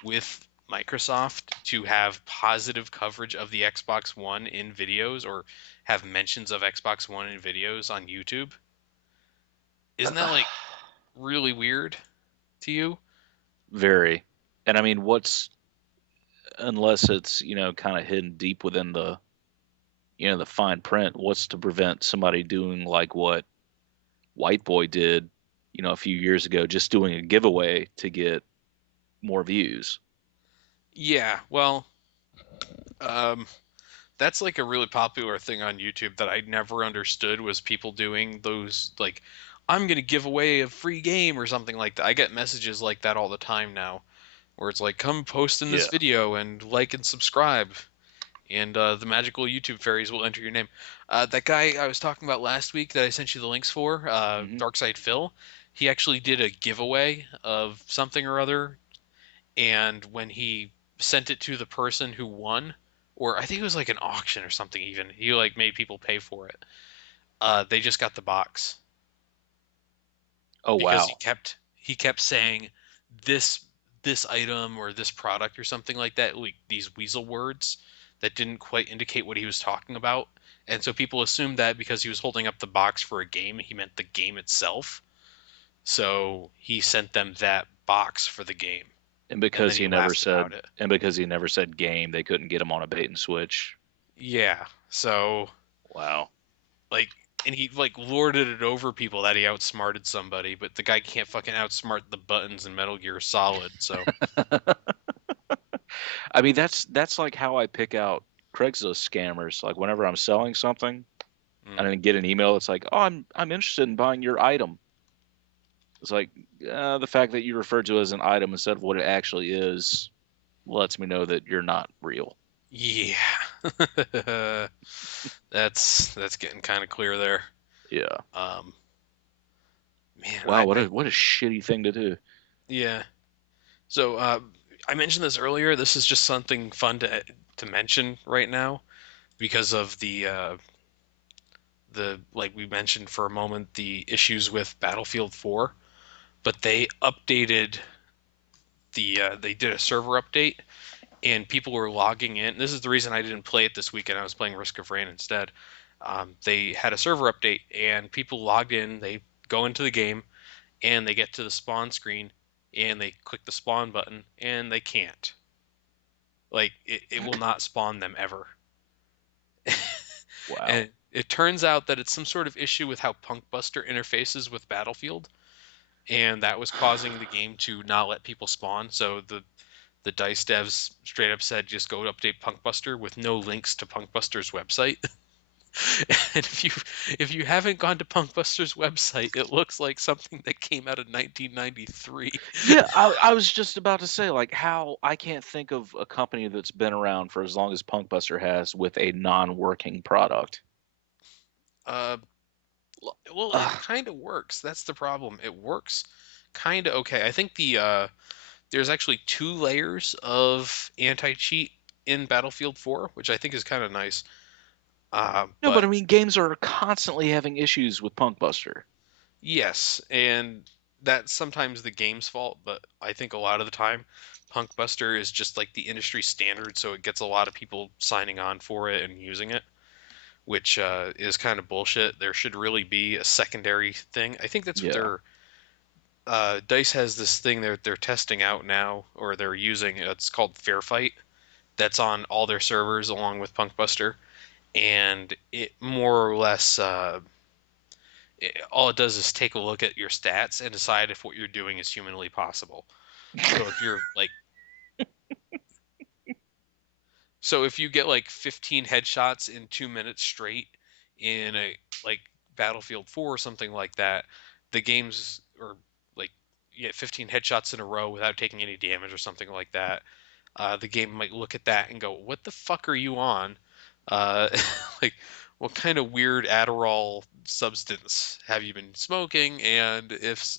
with Microsoft to have positive coverage of the Xbox One in videos or have mentions of Xbox One in videos on YouTube. Isn't that like really weird to you? Very. And I mean, what's unless it's kind of hidden deep within the fine print, what's to prevent somebody doing like what White Boy did, a few years ago, just doing a giveaway to get more views. Yeah, well, um, that's like a really popular thing on YouTube that I never understood was people doing those like I'm gonna give away a free game or something like that. I get messages like that all the time now, where it's like come post in this Yeah. video and like and subscribe, and the magical YouTube fairies will enter your name. That guy I was talking about last week that I sent you the links for, Hmm. Darkside Phil, he actually did a giveaway of something or other, and when he sent it to the person who won, or I think it was like an auction or something even, he like made people pay for it. They just got the box Oh because wow. he kept saying this this item or this product or something like that, like these weasel words that didn't quite indicate what he was talking about. And so people assumed that because he was holding up the box for a game, he meant the game itself. So he sent them that box for the game, And and because then he he never laughed said about it. and because he never said game, they couldn't get him on a bait and switch. Yeah. So Wow. like, and he like lorded it over people that he outsmarted somebody, but the guy can't fucking outsmart the buttons in Metal Gear Solid. So I mean, that's like how I pick out Craigslist scammers. Like whenever I'm selling something and mm, I get an email, it's like, oh, I'm interested in buying your item. It's like the fact that you refer to it as an item instead of what it actually is lets me know that you're not real. yeah, that's getting kind of clear there. Yeah. Um, man, Wow. What a shitty thing to do. yeah. So I mentioned this earlier. This is just something fun to mention right now because of the like we mentioned for a moment the issues with Battlefield 4, but they did a server update and people were logging in. This is the reason I didn't play it this weekend. I was playing Risk of Rain instead. They had a server update and people logged in. They go into the game and they get to the spawn screen and they click the spawn button and they can't. Like it will not spawn them ever. Wow. And it turns out that it's some sort of issue with how Punkbuster interfaces with Battlefield, and that was causing the game to not let people spawn. So the Dice devs straight up said just go update Punkbuster with no links to Punkbuster's website. And if you haven't gone to Punkbuster's website, it looks like something that came out of 1993. Yeah, I was just about to say, like, how I can't think of a company that's been around for as long as Punkbuster has with a non-working product. Uh, well, it Ugh. kind of works. That's the problem. It works kind of okay. I think there's actually two layers of anti-cheat in Battlefield 4, which I think is kind of nice. No, but But I mean, games are constantly having issues with Punkbuster. yes, and that's sometimes the game's fault, but I think a lot of the time, Punkbuster is just like the industry standard, so it gets a lot of people signing on for it and using it, which is kind of bullshit. There should really be a secondary thing. I think that's what Yeah. Dice has this thing they're testing out now, or they're using. It's called Fair Fight. That's on all their servers along with Punkbuster, and it more or less all it does is take a look at your stats and decide if what you're doing is humanly possible. So if you're like, So if you get like 15 headshots in 2 minutes straight in a like Battlefield 4 or something like that, the game's or like you get 15 headshots in a row without taking any damage or something like that. The game might look at that and go, "What the fuck are you on? Uh, like, what kind of weird Adderall substance have you been smoking?" And if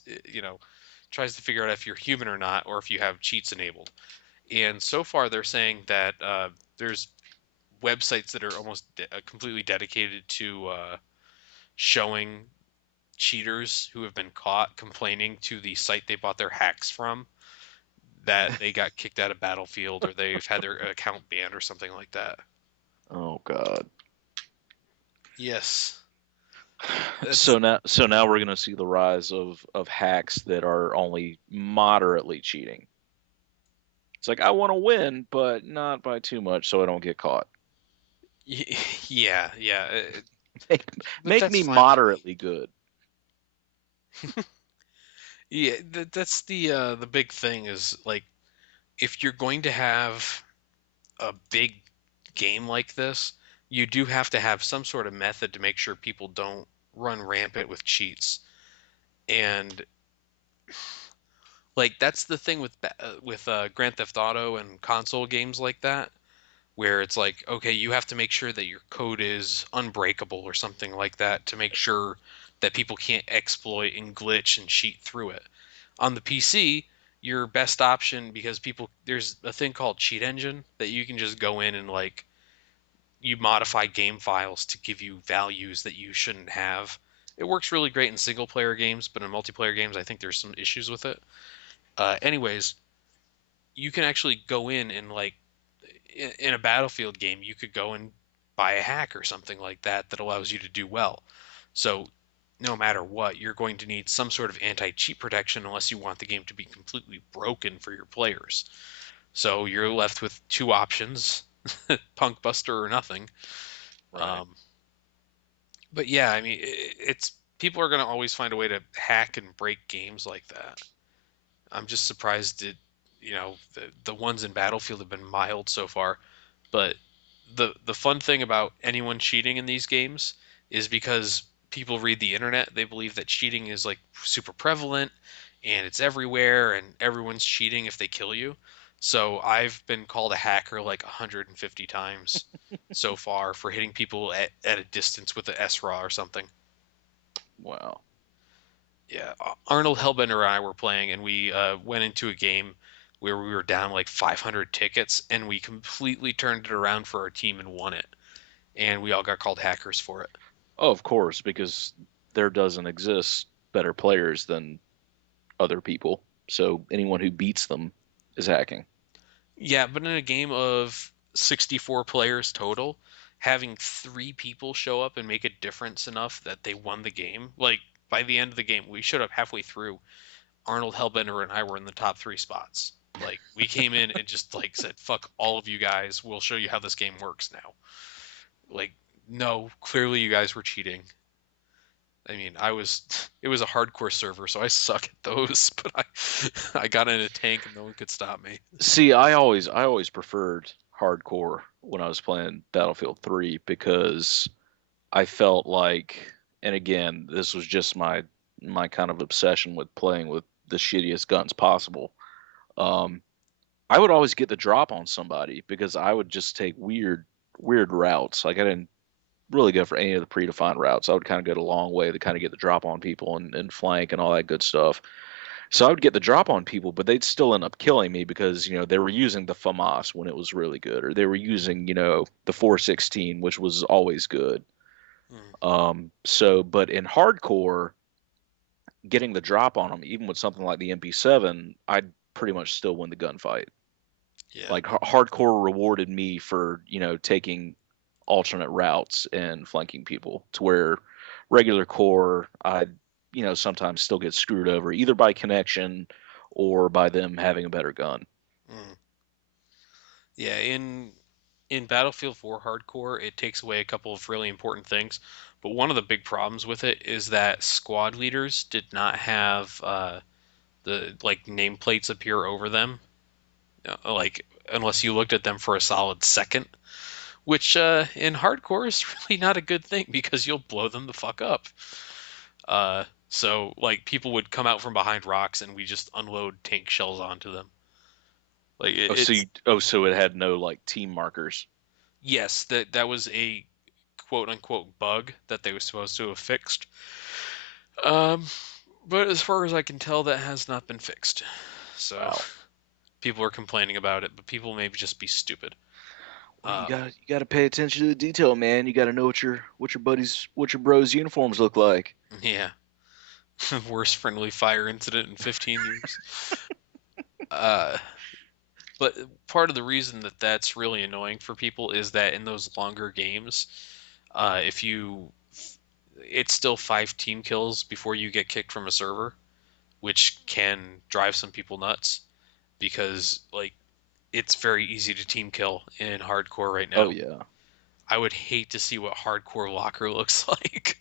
tries to figure out if you're human or not, or if you have cheats enabled. And so far, they're saying that there's websites that are almost completely dedicated to showing cheaters who have been caught complaining to the site they bought their hacks from that they got kicked out of Battlefield or they've had their account banned or something like that. Oh God. Yes, So that's now we're gonna see the rise of hacks that are only moderately cheating. It's like I want to win, but not by too much, so I don't get caught. yeah, yeah. Make, But make that's me fine with me. moderately good. Yeah, that's the big thing is like if you're going to have a big game like this, you do have to have some sort of method to make sure people don't run rampant with cheats. And like that's the thing with Grand Theft Auto and console games like that, where it's like, okay, you have to make sure that your code is unbreakable or something like that to make sure that people can't exploit and glitch and cheat through it. On the PC, your best option because people there's a thing called cheat engine that you can just go in and like you modify game files to give you values that you shouldn't have. It works really great in single player games, but in multiplayer games, I think there's some issues with it. Anyways, you can actually go in and like in a Battlefield game, you could go and buy a hack or something like that that allows you to do well. So no matter what, you're going to need some sort of anti-cheat protection unless you want the game to be completely broken for your players. So you're left with two options: Punk Buster or nothing. Right. Um, but yeah, I mean, it's people are going to always find a way to hack and break games like that. I'm just surprised the ones in Battlefield have been mild so far. But the fun thing about anyone cheating in these games is because people read the internet, they believe that cheating is like super prevalent and it's everywhere and everyone's cheating if they kill you. So I've been called a hacker like 150 times so far for hitting people at a distance with an SRAW or something. Wow. Yeah, Arnold Hellbender and I were playing, and we went into a game where we were down like 500 tickets, and we completely turned it around for our team and won it. And we all got called hackers for it. Oh, of course, because there doesn't exist better players than other people. So anyone who beats them is hacking. Yeah, but in a game of 64 players total, having three people show up and make a difference enough that they won the game, like by the end of the game, we showed up halfway through. Arnold Hellbender and I were in the top three spots. Like we came in and just like said, "Fuck all of you guys. We'll show you how this game works now." Like, no, clearly you guys were cheating. I mean, it was a hardcore server, so I suck at those, but I got in a tank and no one could stop me. See, I always preferred hardcore when I was playing Battlefield 3 because I felt like, and again, this was just my kind of obsession with playing with the shittiest guns possible. Um, I would always get the drop on somebody because I would just take weird routes. Like I didn't really go for any of the predefined routes. I would kind of go the long way to kind of get the drop on people and flank and all that good stuff. So I would get the drop on people, but they'd still end up killing me because they were using the FAMAS when it was really good, or they were using the 416, which was always good. Mm, But in hardcore, getting the drop on them, even with something like the MP7, I'd pretty much still win the gunfight. yeah. Like hardcore rewarded me for taking alternate routes and flanking people, to where regular core I sometimes still get screwed over either by connection or by them having a better gun. Mm. Yeah, in Battlefield 4 Hardcore, it takes away a couple of really important things. But one of the big problems with it is that squad leaders did not have the like nameplates appear over them, like unless you looked at them for a solid second. which in hardcore is really not a good thing because you'll blow them the fuck up. So like people would come out from behind rocks and we just unload tank shells onto them. Like Oh, so it's so it had no like team markers. yes, that was a quote unquote bug that they were supposed to have fixed. Um, but as far as I can tell, that has not been fixed. So Wow. people are complaining about it, but people may just be stupid. Well, Um, you got to pay attention to the detail, man. You got to know what your buddies, what your bros' uniforms look like. yeah, worst friendly fire incident in 15 years. Uh, but part of the reason that that's really annoying for people is that in those longer games, if you, it's still 5 team kills before you get kicked from a server, which can drive some people nuts because like it's very easy to team kill in hardcore right Oh now. yeah. I would hate to see what hardcore locker looks like.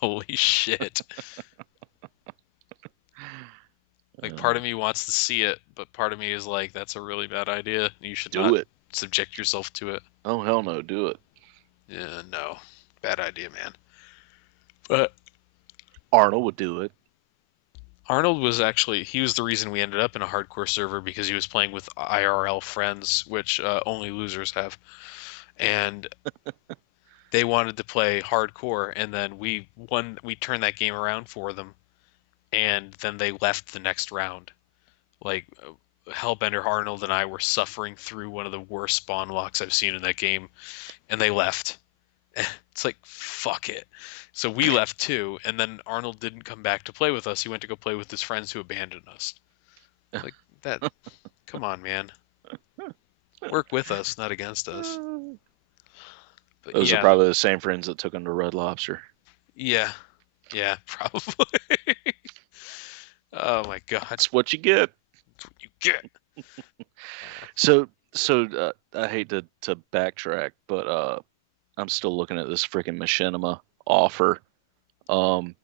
Holy shit. Like part Uh, of me wants to see it, but part of me is like that's a really bad idea. You should do not it. subject yourself to it. Oh hell no, do it. Yeah, no. Bad idea, man. But Arnold would do it. Arnold was actually he was the reason we ended up in a hardcore server because he was playing with IRL friends, which only losers have. And they wanted to play hardcore and then we turned that game around for them and then they left the next round. Like Hellbender Arnold and I were suffering through one of the worst spawn locks I've seen in that game, and they left. It's like fuck it. So we left too, and then Arnold didn't come back to play with us. He went to go play with his friends who abandoned us. Like that. Come on, man. Work with us, not against us. But Those are yeah, probably the same friends that took him to Red Lobster. yeah, yeah, probably. Oh my god, That's what you get. that's what you get. So I hate to backtrack, but I'm still looking at this freaking machinima offer. Um,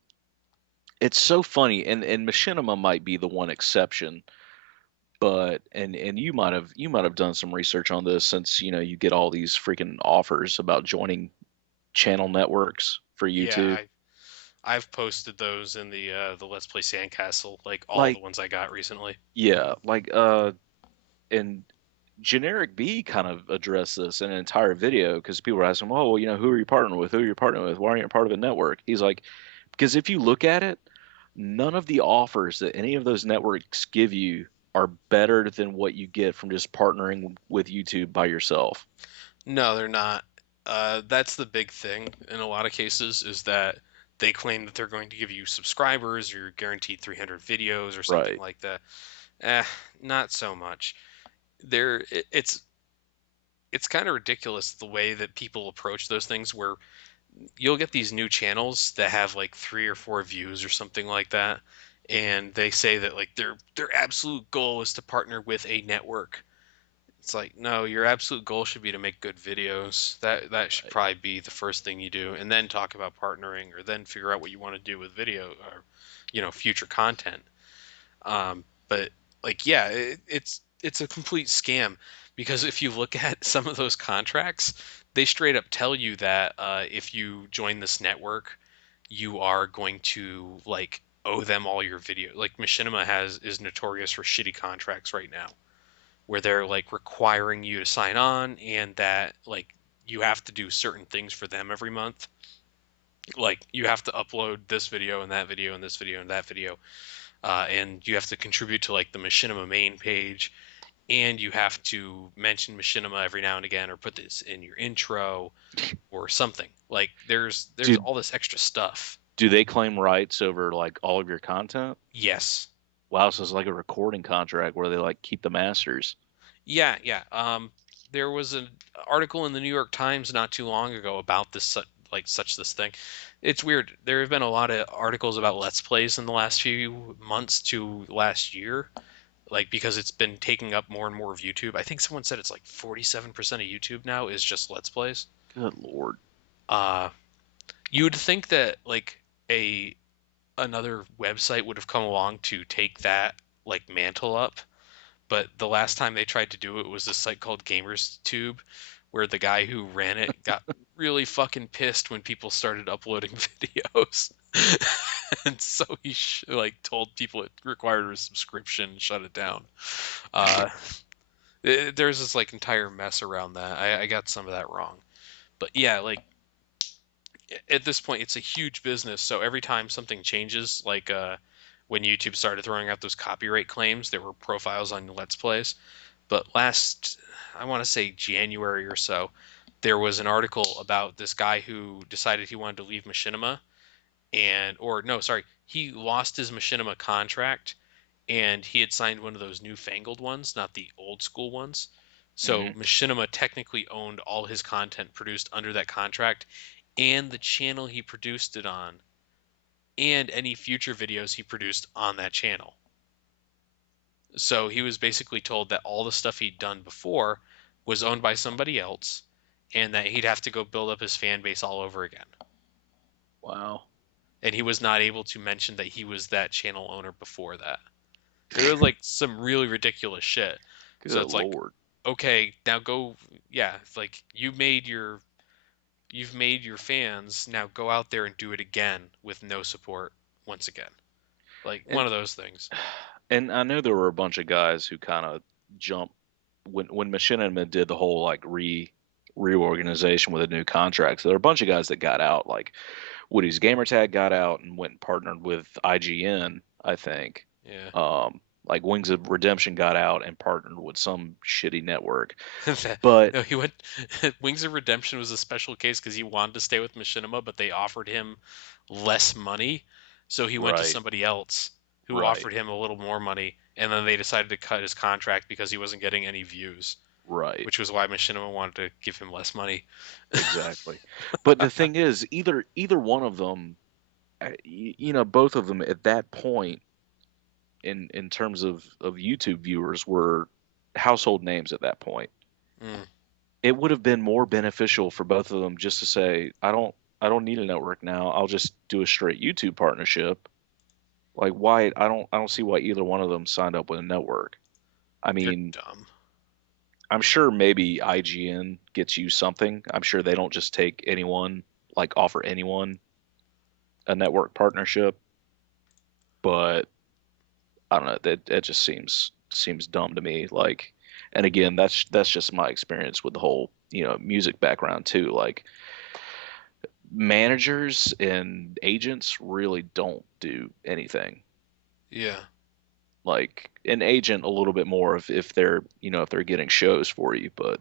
it's so funny, and machinima might be the one exception, but and you might have done some research on this since you get all these freaking offers about joining channel networks for Yeah, YouTube. I've posted those in the Let's Play Sandcastle, like all the Like, ones I got recently. yeah, like and generic B kind of addressed this in an entire video because people were asking, oh, well, who are you partnering with? Who are you partnering with? Why aren't you part of a network? He's like, because if you look at it, none of the offers that any of those networks give you are better than what you get from just partnering with YouTube by yourself. No, they're not. That's the big thing in a lot of cases is that they claim that they're going to give you subscribers or you're guaranteed 300 videos or something Right. like that. Eh, not so much. There, it's kind of ridiculous the way that people approach those things where you'll get these new channels that have like 3 or 4 views or something like that, and they say that like their absolute goal is to partner with a network. It's like, no, your absolute goal should be to make good videos. That should Right. probably be the first thing you do, and then talk about partnering, or then figure out what you want to do with video or, future content. But like, yeah, it's a complete scam because if you look at some of those contracts, they straight up tell you that if you join this network, you are going to like owe them all your video. Like Machinima is notorious for shitty contracts right now where they're like requiring you to sign on and that like you have to do certain things for them every month. Like you have to upload this video and that video and this video and that video, and you have to contribute to like the Machinima main page, and you have to mention Machinima every now and again or put this in your intro or something. Like there's Do all this extra stuff. do they claim rights over like all of your content? Yes. Wow, so it's like a recording contract where they like keep the masters. Yeah, yeah. There was an article in the New York Times not too long ago about this, this thing. It's weird. There have been a lot of articles about Let's Plays in the last few months to last year, like because it's been taking up more and more of YouTube. I think someone said it's like 47% of YouTube now is just Let's Plays. Good lord. Uh, you would think that like a another website would have come along to take that like mantle up, but the last time they tried to do it was this site called GamersTube, where the guy who ran it got really fucking pissed when people started uploading videos. And so he like told people it required a subscription and shut it down. Uh, there's this like entire mess around that. I got some of that wrong. But yeah, like at this point it's a huge business, so every time something changes, like when YouTube started throwing out those copyright claims, there were profiles on Let's Plays. But last, I want to say January or so, there was an article about this guy who decided he wanted to leave Machinima, and or no, sorry, he lost his Machinima contract, and he had signed one of those newfangled ones, not the old school ones. So Hmm. Machinima technically owned all his content produced under that contract, and the channel he produced it on, and any future videos he produced on that channel. So he was basically told that all the stuff he'd done before was owned by somebody else, and that he'd have to go build up his fan base all over again. Wow. And he was not able to mention that he was that channel owner before that. It was like some really ridiculous shit. So Good it's like, lord. okay, now go, yeah, it's like you've made your fans, now go out there and do it again with no support once again. Like And one of those things. and I know there were a bunch of guys who kind of jumped when Machinima did the whole like reorganization with the new contracts. There were a bunch of guys that got out. Like Woody's Gamertag got out and went and partnered with IGN, I think. Yeah. Like Wings of Redemption got out and partnered with some shitty network. That- But no, he went. Wings of Redemption was a special case because he wanted to stay with Machinima, but they offered him less money, so he went to right, somebody else who right, offered him a little more money, and then they decided to cut his contract because he wasn't getting any views, right, which was why Machinima wanted to give him less money. exactly. But the thing is, either one of them, both of them at that point in terms of YouTube viewers were household names at that point. Mm, It would have been more beneficial for both of them just to say, I don't need a network now. I'll just do a straight YouTube partnership. Like why I don't see why either one of them signed up with a network. I they're mean, dumb. I'm sure maybe IGN gets you something. I'm sure they don't just take anyone, like offer anyone a network partnership, but I don't know, that just seems dumb to me. Like, and again, that's just my experience with the whole, music background too. Like managers and agents really don't do anything. Yeah. Like an agent a little bit more if they're if they're getting shows for you, but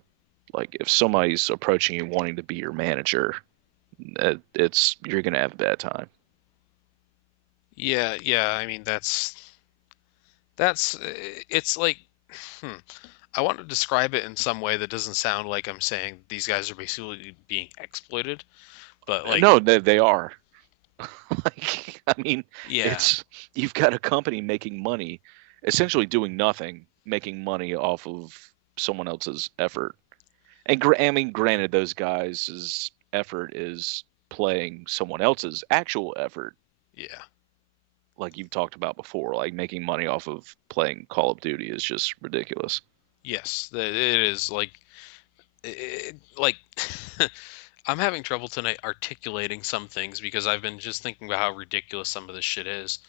like if somebody's approaching you wanting to be your manager, it's you're gonna have a bad time. Yeah, yeah. I mean, that's it's like, hmm. I want to describe it in some way that doesn't sound like I'm saying these guys are basically being exploited, but like, No, they are. Like, I mean, yeah. it's you've got a company making money, essentially doing nothing, making money off of someone else's effort. And I mean, granted, those guys' effort is playing someone else's actual effort, Yeah. like you've talked about before. Like making money off of playing Call of Duty is just ridiculous. Yes, it is like I'm having trouble tonight articulating some things because I've been just thinking about how ridiculous some of this shit is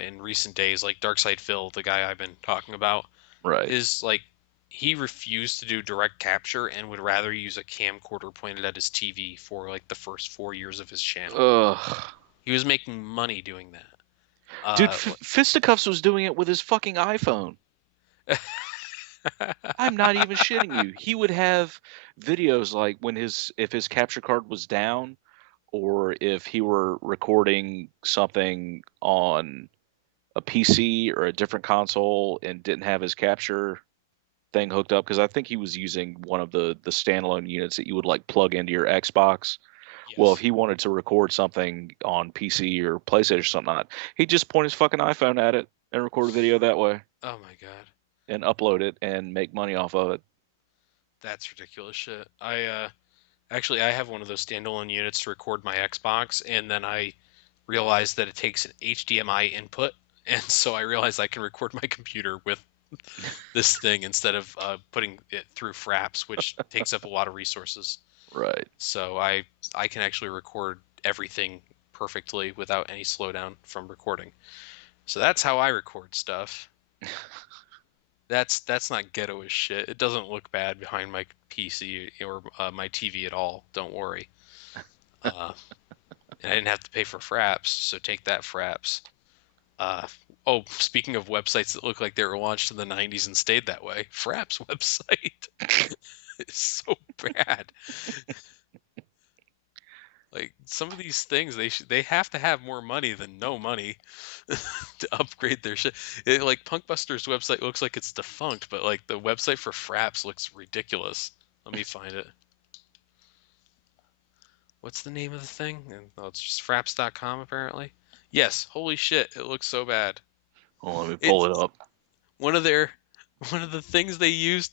in recent days. Like Darkside Phil, the guy I've been talking about, Right. is like he refused to do direct capture and would rather use a camcorder pointed at his TV for like the first 4 years of his channel. Ugh. He was making money doing that. Dude, Uh, Fisticuffs was doing it with his fucking iPhone. I'm not even shitting you. He would have videos like when if his capture card was down or if he were recording something on a PC or a different console and didn't have his capture thing hooked up because I think he was using one of the standalone units that you would like plug into your Xbox. Well, if yes. he wanted to record something on PC or PlayStation or something, like that, he'd just point his fucking iPhone at it and record a video that way Oh my God. and upload it and make money off of it. That's ridiculous shit. Actually, I have one of those standalone units to record my Xbox, and then I realized that it takes an HDMI input, and so I realized I can record my computer with this thing instead of putting it through Fraps, which takes up a lot of resources. Right. So I can actually record everything perfectly without any slowdown from recording. So that's how I record stuff. That's not ghetto as shit. It doesn't look bad behind my PC or my TV at all. Don't worry. Uh, and I didn't have to pay for Fraps, so take that, Fraps. Uh, oh, speaking of websites that look like they were launched in the 90s and stayed that way, Fraps website is so bad. Like some of these things, they have to have more money than no money to upgrade their shit. Like Punkbuster's website looks like it's defunct, but like the website for Fraps looks ridiculous. Let me find it. What's the name of the thing? Oh, it's just fraps.com apparently. Yes, holy shit, it looks so bad. Well, let me pull It's it up. one of their one of the things they use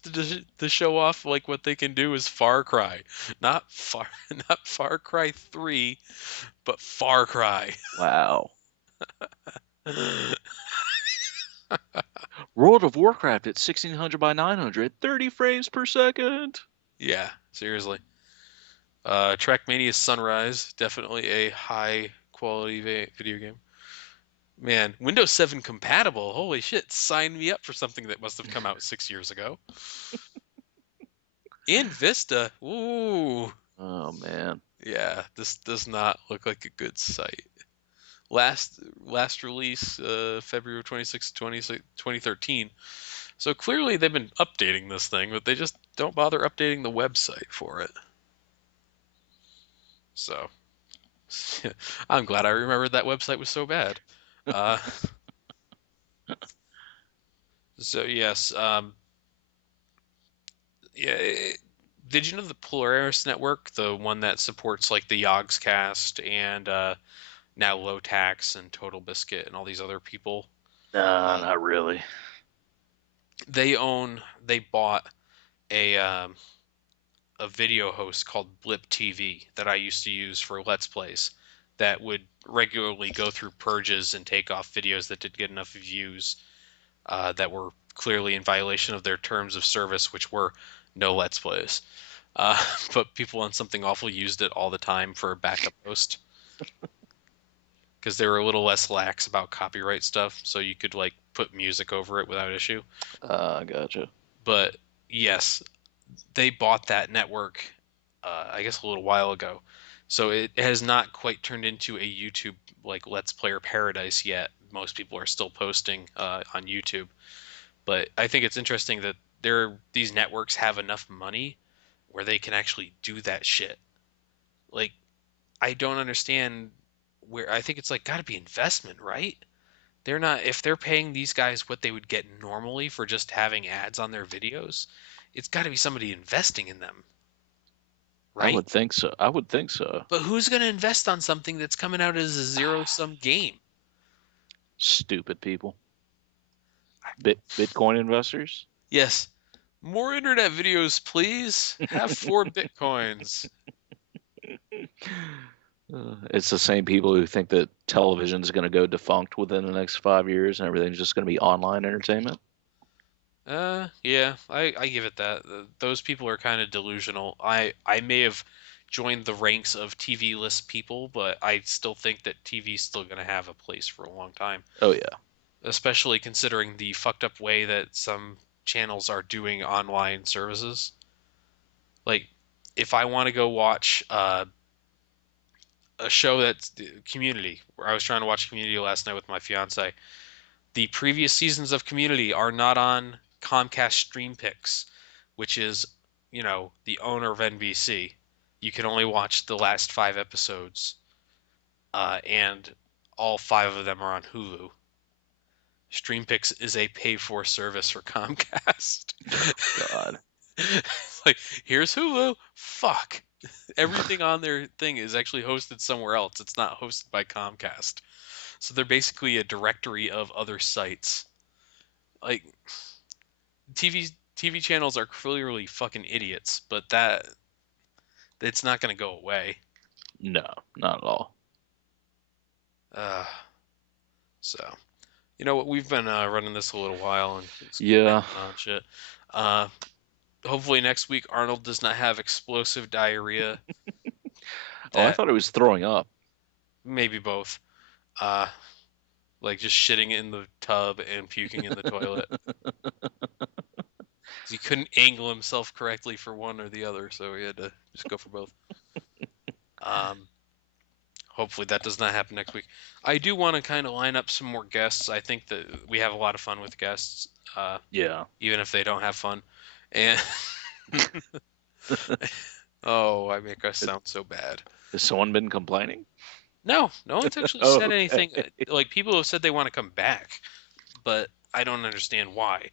to show off like what they can do is Far Cry. Not Far Cry 3, but Far Cry. Wow. World of Warcraft at 1600 by 900, 30 frames per second. Yeah, seriously. Trackmania Sunrise, definitely a high quality video game. Man, Windows 7 compatible. Holy shit, sign me up for something that must have come out 6 years ago. In Vista. Ooh. Oh man. Yeah, this does not look like a good site. Last release, February 26, 2013. So clearly they've been updating this thing, but they just don't bother updating the website for it. So, I'm glad I remembered that website was so bad. Uh, so yes, yeah. Did you know the Polaris network, the one that supports like the Yogscast and now Low Tax and Total Biscuit and all these other people? Nah, Uh, not really. they bought a um, a video host called Blip TV that I used to use for Let's Plays that would regularly go through purges and take off videos that didn't get enough views that were clearly in violation of their terms of service, which were no Let's Plays. Uh, but people on Something Awful used it all the time for a backup host because they were a little less lax about copyright stuff, so you could like put music over it without issue. Gotcha. But yes, they bought that network, I guess a little while ago. So it has not quite turned into a YouTube like Let's Player paradise yet. Most people are still posting on YouTube, but I think it's interesting that these networks have enough money where they can actually do that shit. Like I don't understand where I think it's like got to be investment, right? They're not if they're paying these guys what they would get normally for just having ads on their videos, it's got to be somebody investing in them, I right? would think so. I would think so. But who's going to invest on something that's coming out as a zero-sum game? Stupid people. Bitcoin investors. Yes. More internet videos, please. Have 4 bitcoins. It's the same people who think that television is going to go defunct within the next 5 years and everything's just going to be online entertainment. Yeah, I give it that. Those people are kind of delusional. I may have joined the ranks of TV-less people, but I still think that TV's still going to have a place for a long time, Oh yeah. especially considering the fucked up way that some channels are doing online services. Like, if I want to go watch a show that's Community, where I was trying to watch Community last night with my fiance, the previous seasons of Community are not on Comcast Stream Picks, which is, the owner of NBC. You can only watch the last 5 episodes, and all 5 of them are on Hulu. StreamPix is a pay-for service for Comcast. God. It's like, here's Hulu. Fuck. Everything on their thing is actually hosted somewhere else. It's not hosted by Comcast. So they're basically a directory of other sites. Like TV channels are clearly fucking idiots, but that it's not going to go away. No, not at all. Uh, so You know what? We've been running this a little while and it's Yeah. on shit. Uh, Hopefully next week Arnold does not have explosive diarrhea. Oh, I That thought it was throwing up. maybe both. Uh, like just shitting in the tub and puking in the toilet. He couldn't angle himself correctly for one or the other, so he had to just go for both. Um, Hopefully that does not happen next week. I do want to kind of line up some more guests. I think that we have a lot of fun with guests, Yeah. even if they don't have fun. And oh, I make us sound so bad. Has someone been complaining? No, no one's actually Oh, said okay. anything. Like people have said they want to come back, but I don't understand why.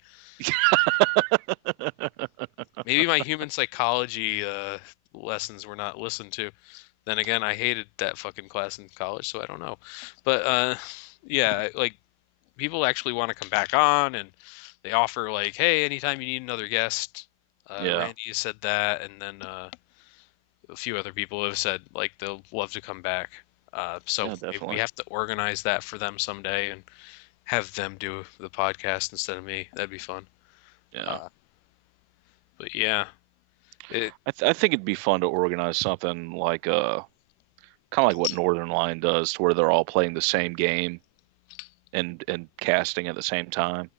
Maybe my human psychology lessons were not listened to. Then again, I hated that fucking class in college, so I don't know. But yeah, like people actually want to come back on, and they offer like, hey, anytime you need another guest. Yeah. Randy has said that, and then a few other people have said like they'll love to come back. So Yeah, maybe we definitely. have to organize that for them someday and have them do the podcast instead of me. That'd be fun. Yeah. Uh, but yeah, it I think it'd be fun to organize something like kind of like what Northern Line does, to where they're all playing the same game and casting at the same time.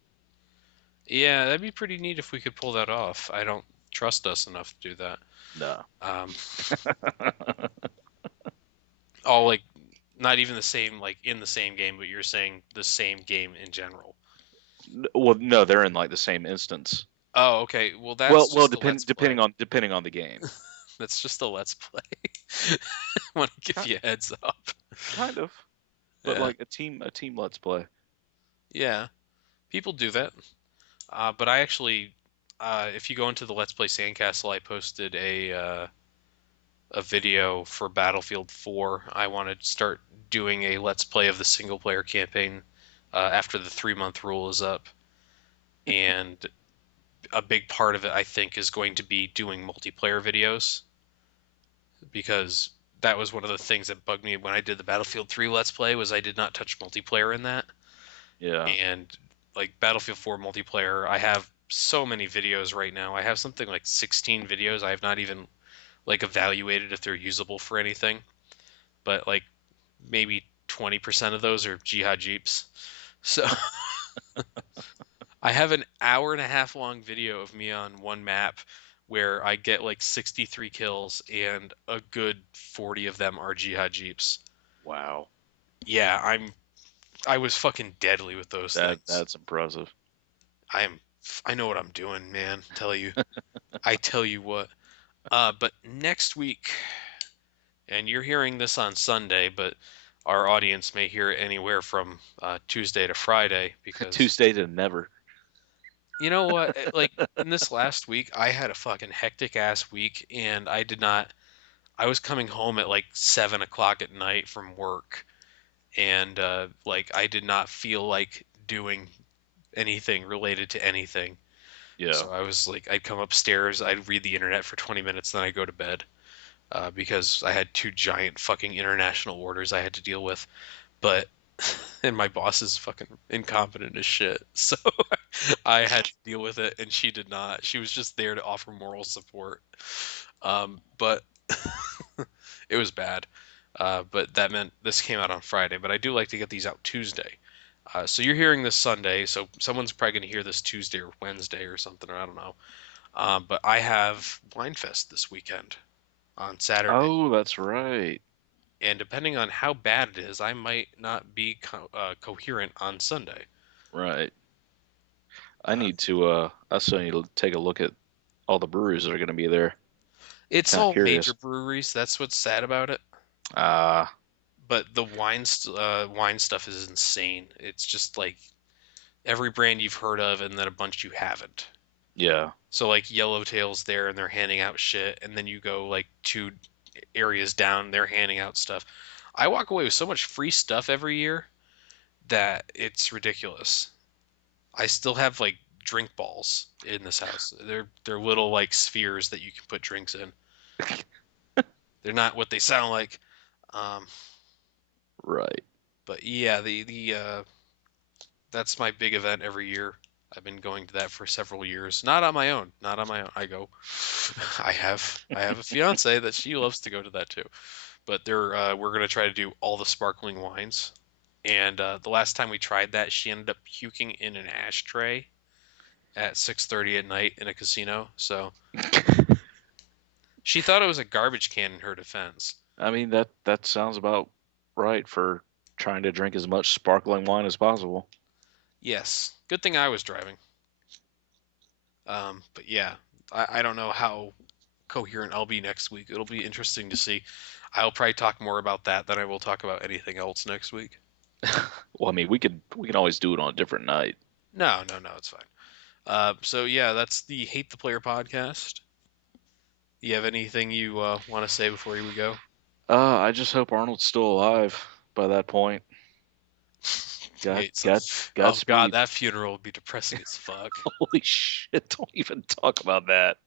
yeah, that'd be pretty neat if we could pull that off. I don't trust us enough to do that. No. Um, all like not even the same like in the same game, but you're saying the same game in general. Well, no, they're in like the same instance. Oh, okay. Well, Well, that's just a let's play. depending on the game. That's just a let's play. I want to give Ki- you a heads up. Kind of, but Yeah, like a team let's play. yeah. People do that. But I actually, if you go into the Let's Play Sandcastle, I posted a video for Battlefield 4. I want to start doing a Let's Play of the single player campaign after the 3 month rule is up, and a big part of it, I think, is going to be doing multiplayer videos because that was one of the things that bugged me when I did the Battlefield 3 Let's Play was I did not touch multiplayer in that. Yeah. And like Battlefield 4 multiplayer, I have so many videos right now. I have something like 16 videos. I have not even like evaluated if they're usable for anything, but like maybe 20% of those are jihad jeeps. So I have an hour and a half long video of me on one map where I get like 63 kills and a good 40 of them are jihad jeeps. Wow. Yeah, I was fucking deadly with those things. That's impressive. I know what I'm doing, man. I tell you what. But next week, and you're hearing this on Sunday, but our audience may hear it anywhere from Tuesday to Friday because Tuesday to never. you know what? Like in this last week, I had a fucking hectic ass week, and I did not. I was coming home at like 7 o'clock at night from work, and like I did not feel like doing anything related to anything. Yeah. So I was like, I'd come upstairs, I'd read the internet for 20 minutes, then I'd go to bed because I had two giant fucking international orders I had to deal with. But, and my boss is fucking incompetent as shit. So I had to deal with it, and she did not. She was just there to offer moral support. But it was bad. But that meant this came out on Friday. But I do like to get these out Tuesday. So you're hearing this Sunday, so someone's probably going to hear this Tuesday or Wednesday or something, or I don't know. But I have Winefest this weekend on Saturday, Oh, that's right. and depending on how bad it is, I might not be coherent on Sunday. Right. I Uh, need to I still need to take a look at all the breweries that are going to be there. it's Kind of all major curious. breweries. That's what's sad about it. Ah, But the wine stuff is insane. It's just like every brand you've heard of, and then a bunch you haven't. yeah. So like Yellowtail's there and they're handing out shit, and then you go like two areas down, they're handing out stuff. I walk away with so much free stuff every year that it's ridiculous. I still have like drink balls in this house. They're little like spheres that you can put drinks in. They're not what they sound like. Um, Right. but yeah, the That's my big event every year. I've been going to that for several years. Not on my own. Not on my own. I go. I have a fiance that she loves to go to that too. But we're gonna try to do all the sparkling wines. And the last time we tried that, she ended up puking in an ashtray at 6:30 at night in a casino. So she thought it was a garbage can in her defense. I mean that sounds about right for trying to drink as much sparkling wine as possible. Yes. Good thing I was driving. But yeah, I don't know how coherent I'll be next week. It'll be interesting to see. I'll probably talk more about that than I will talk about anything else next week. Well, I mean, we can always do it on a different night. No, no, no, it's fine. So yeah, that's the Hate the Player podcast. You have anything you want to say before we go? I just hope Arnold's still alive by that point. God, Wait, so, God, oh God, Godspeed. that funeral would be depressing as fuck. Holy shit! Don't even talk about that.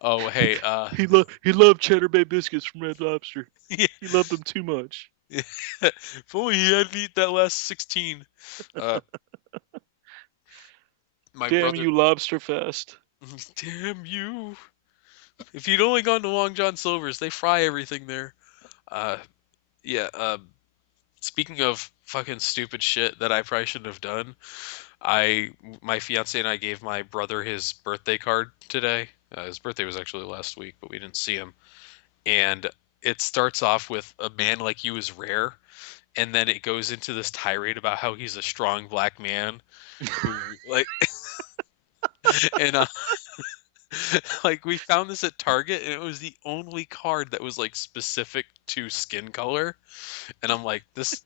Oh, hey, He loved Cheddar Bay biscuits from Red Lobster. yeah, He loved them too much. if only he hadn't eaten that last 16. Uh, my Damn brother, you, Lobster Fest. damn you. If you'd only gone to Long John Silver's, they fry everything there. Uh, yeah, speaking of fucking stupid shit that I probably shouldn't have done, my fiance and I gave my brother his birthday card today. His birthday was actually last week, but we didn't see him. And it starts off with "a man like you is rare," and then it goes into this tirade about how he's a strong black man who like and like we found this at Target and it was the only card that was like specific to skin color, and I'm like, this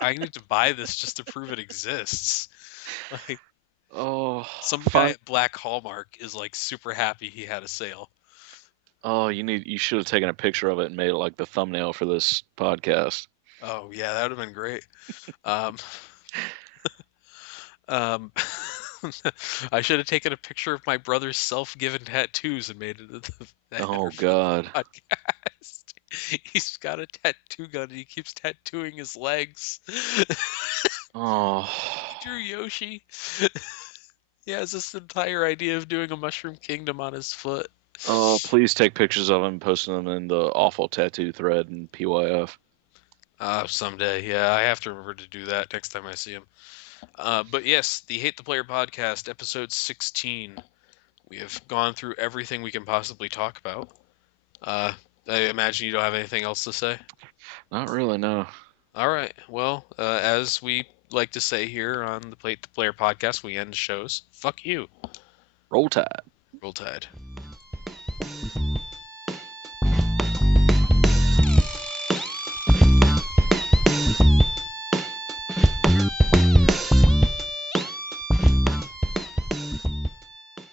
I need to buy this just to prove it exists. Like Oh, some guy fine. at Black Hallmark is like super happy he had a sale. Oh, you should have taken a picture of it and made it like the thumbnail for this podcast. Oh yeah, that would have been great. Um, um, I should have taken a picture of my brother's self-given tattoos and made it the Oh header for the God. podcast. He's got a tattoo gun and he keeps tattooing his legs. Oh. He drew Yoshi. He has this entire idea of doing a Mushroom Kingdom on his foot. Oh, please take pictures of him, posting them in the awful tattoo thread in PYF. Someday, yeah, I have to remember to do that next time I see him. But yes, the Hate the Player podcast, episode 16. We have gone through everything we can possibly talk about. I imagine you don't have anything else to say? Not really, no. All right. Well, as we like to say here on the Hate the Player podcast, we end shows. Fuck you. Roll Tide. Roll Tide.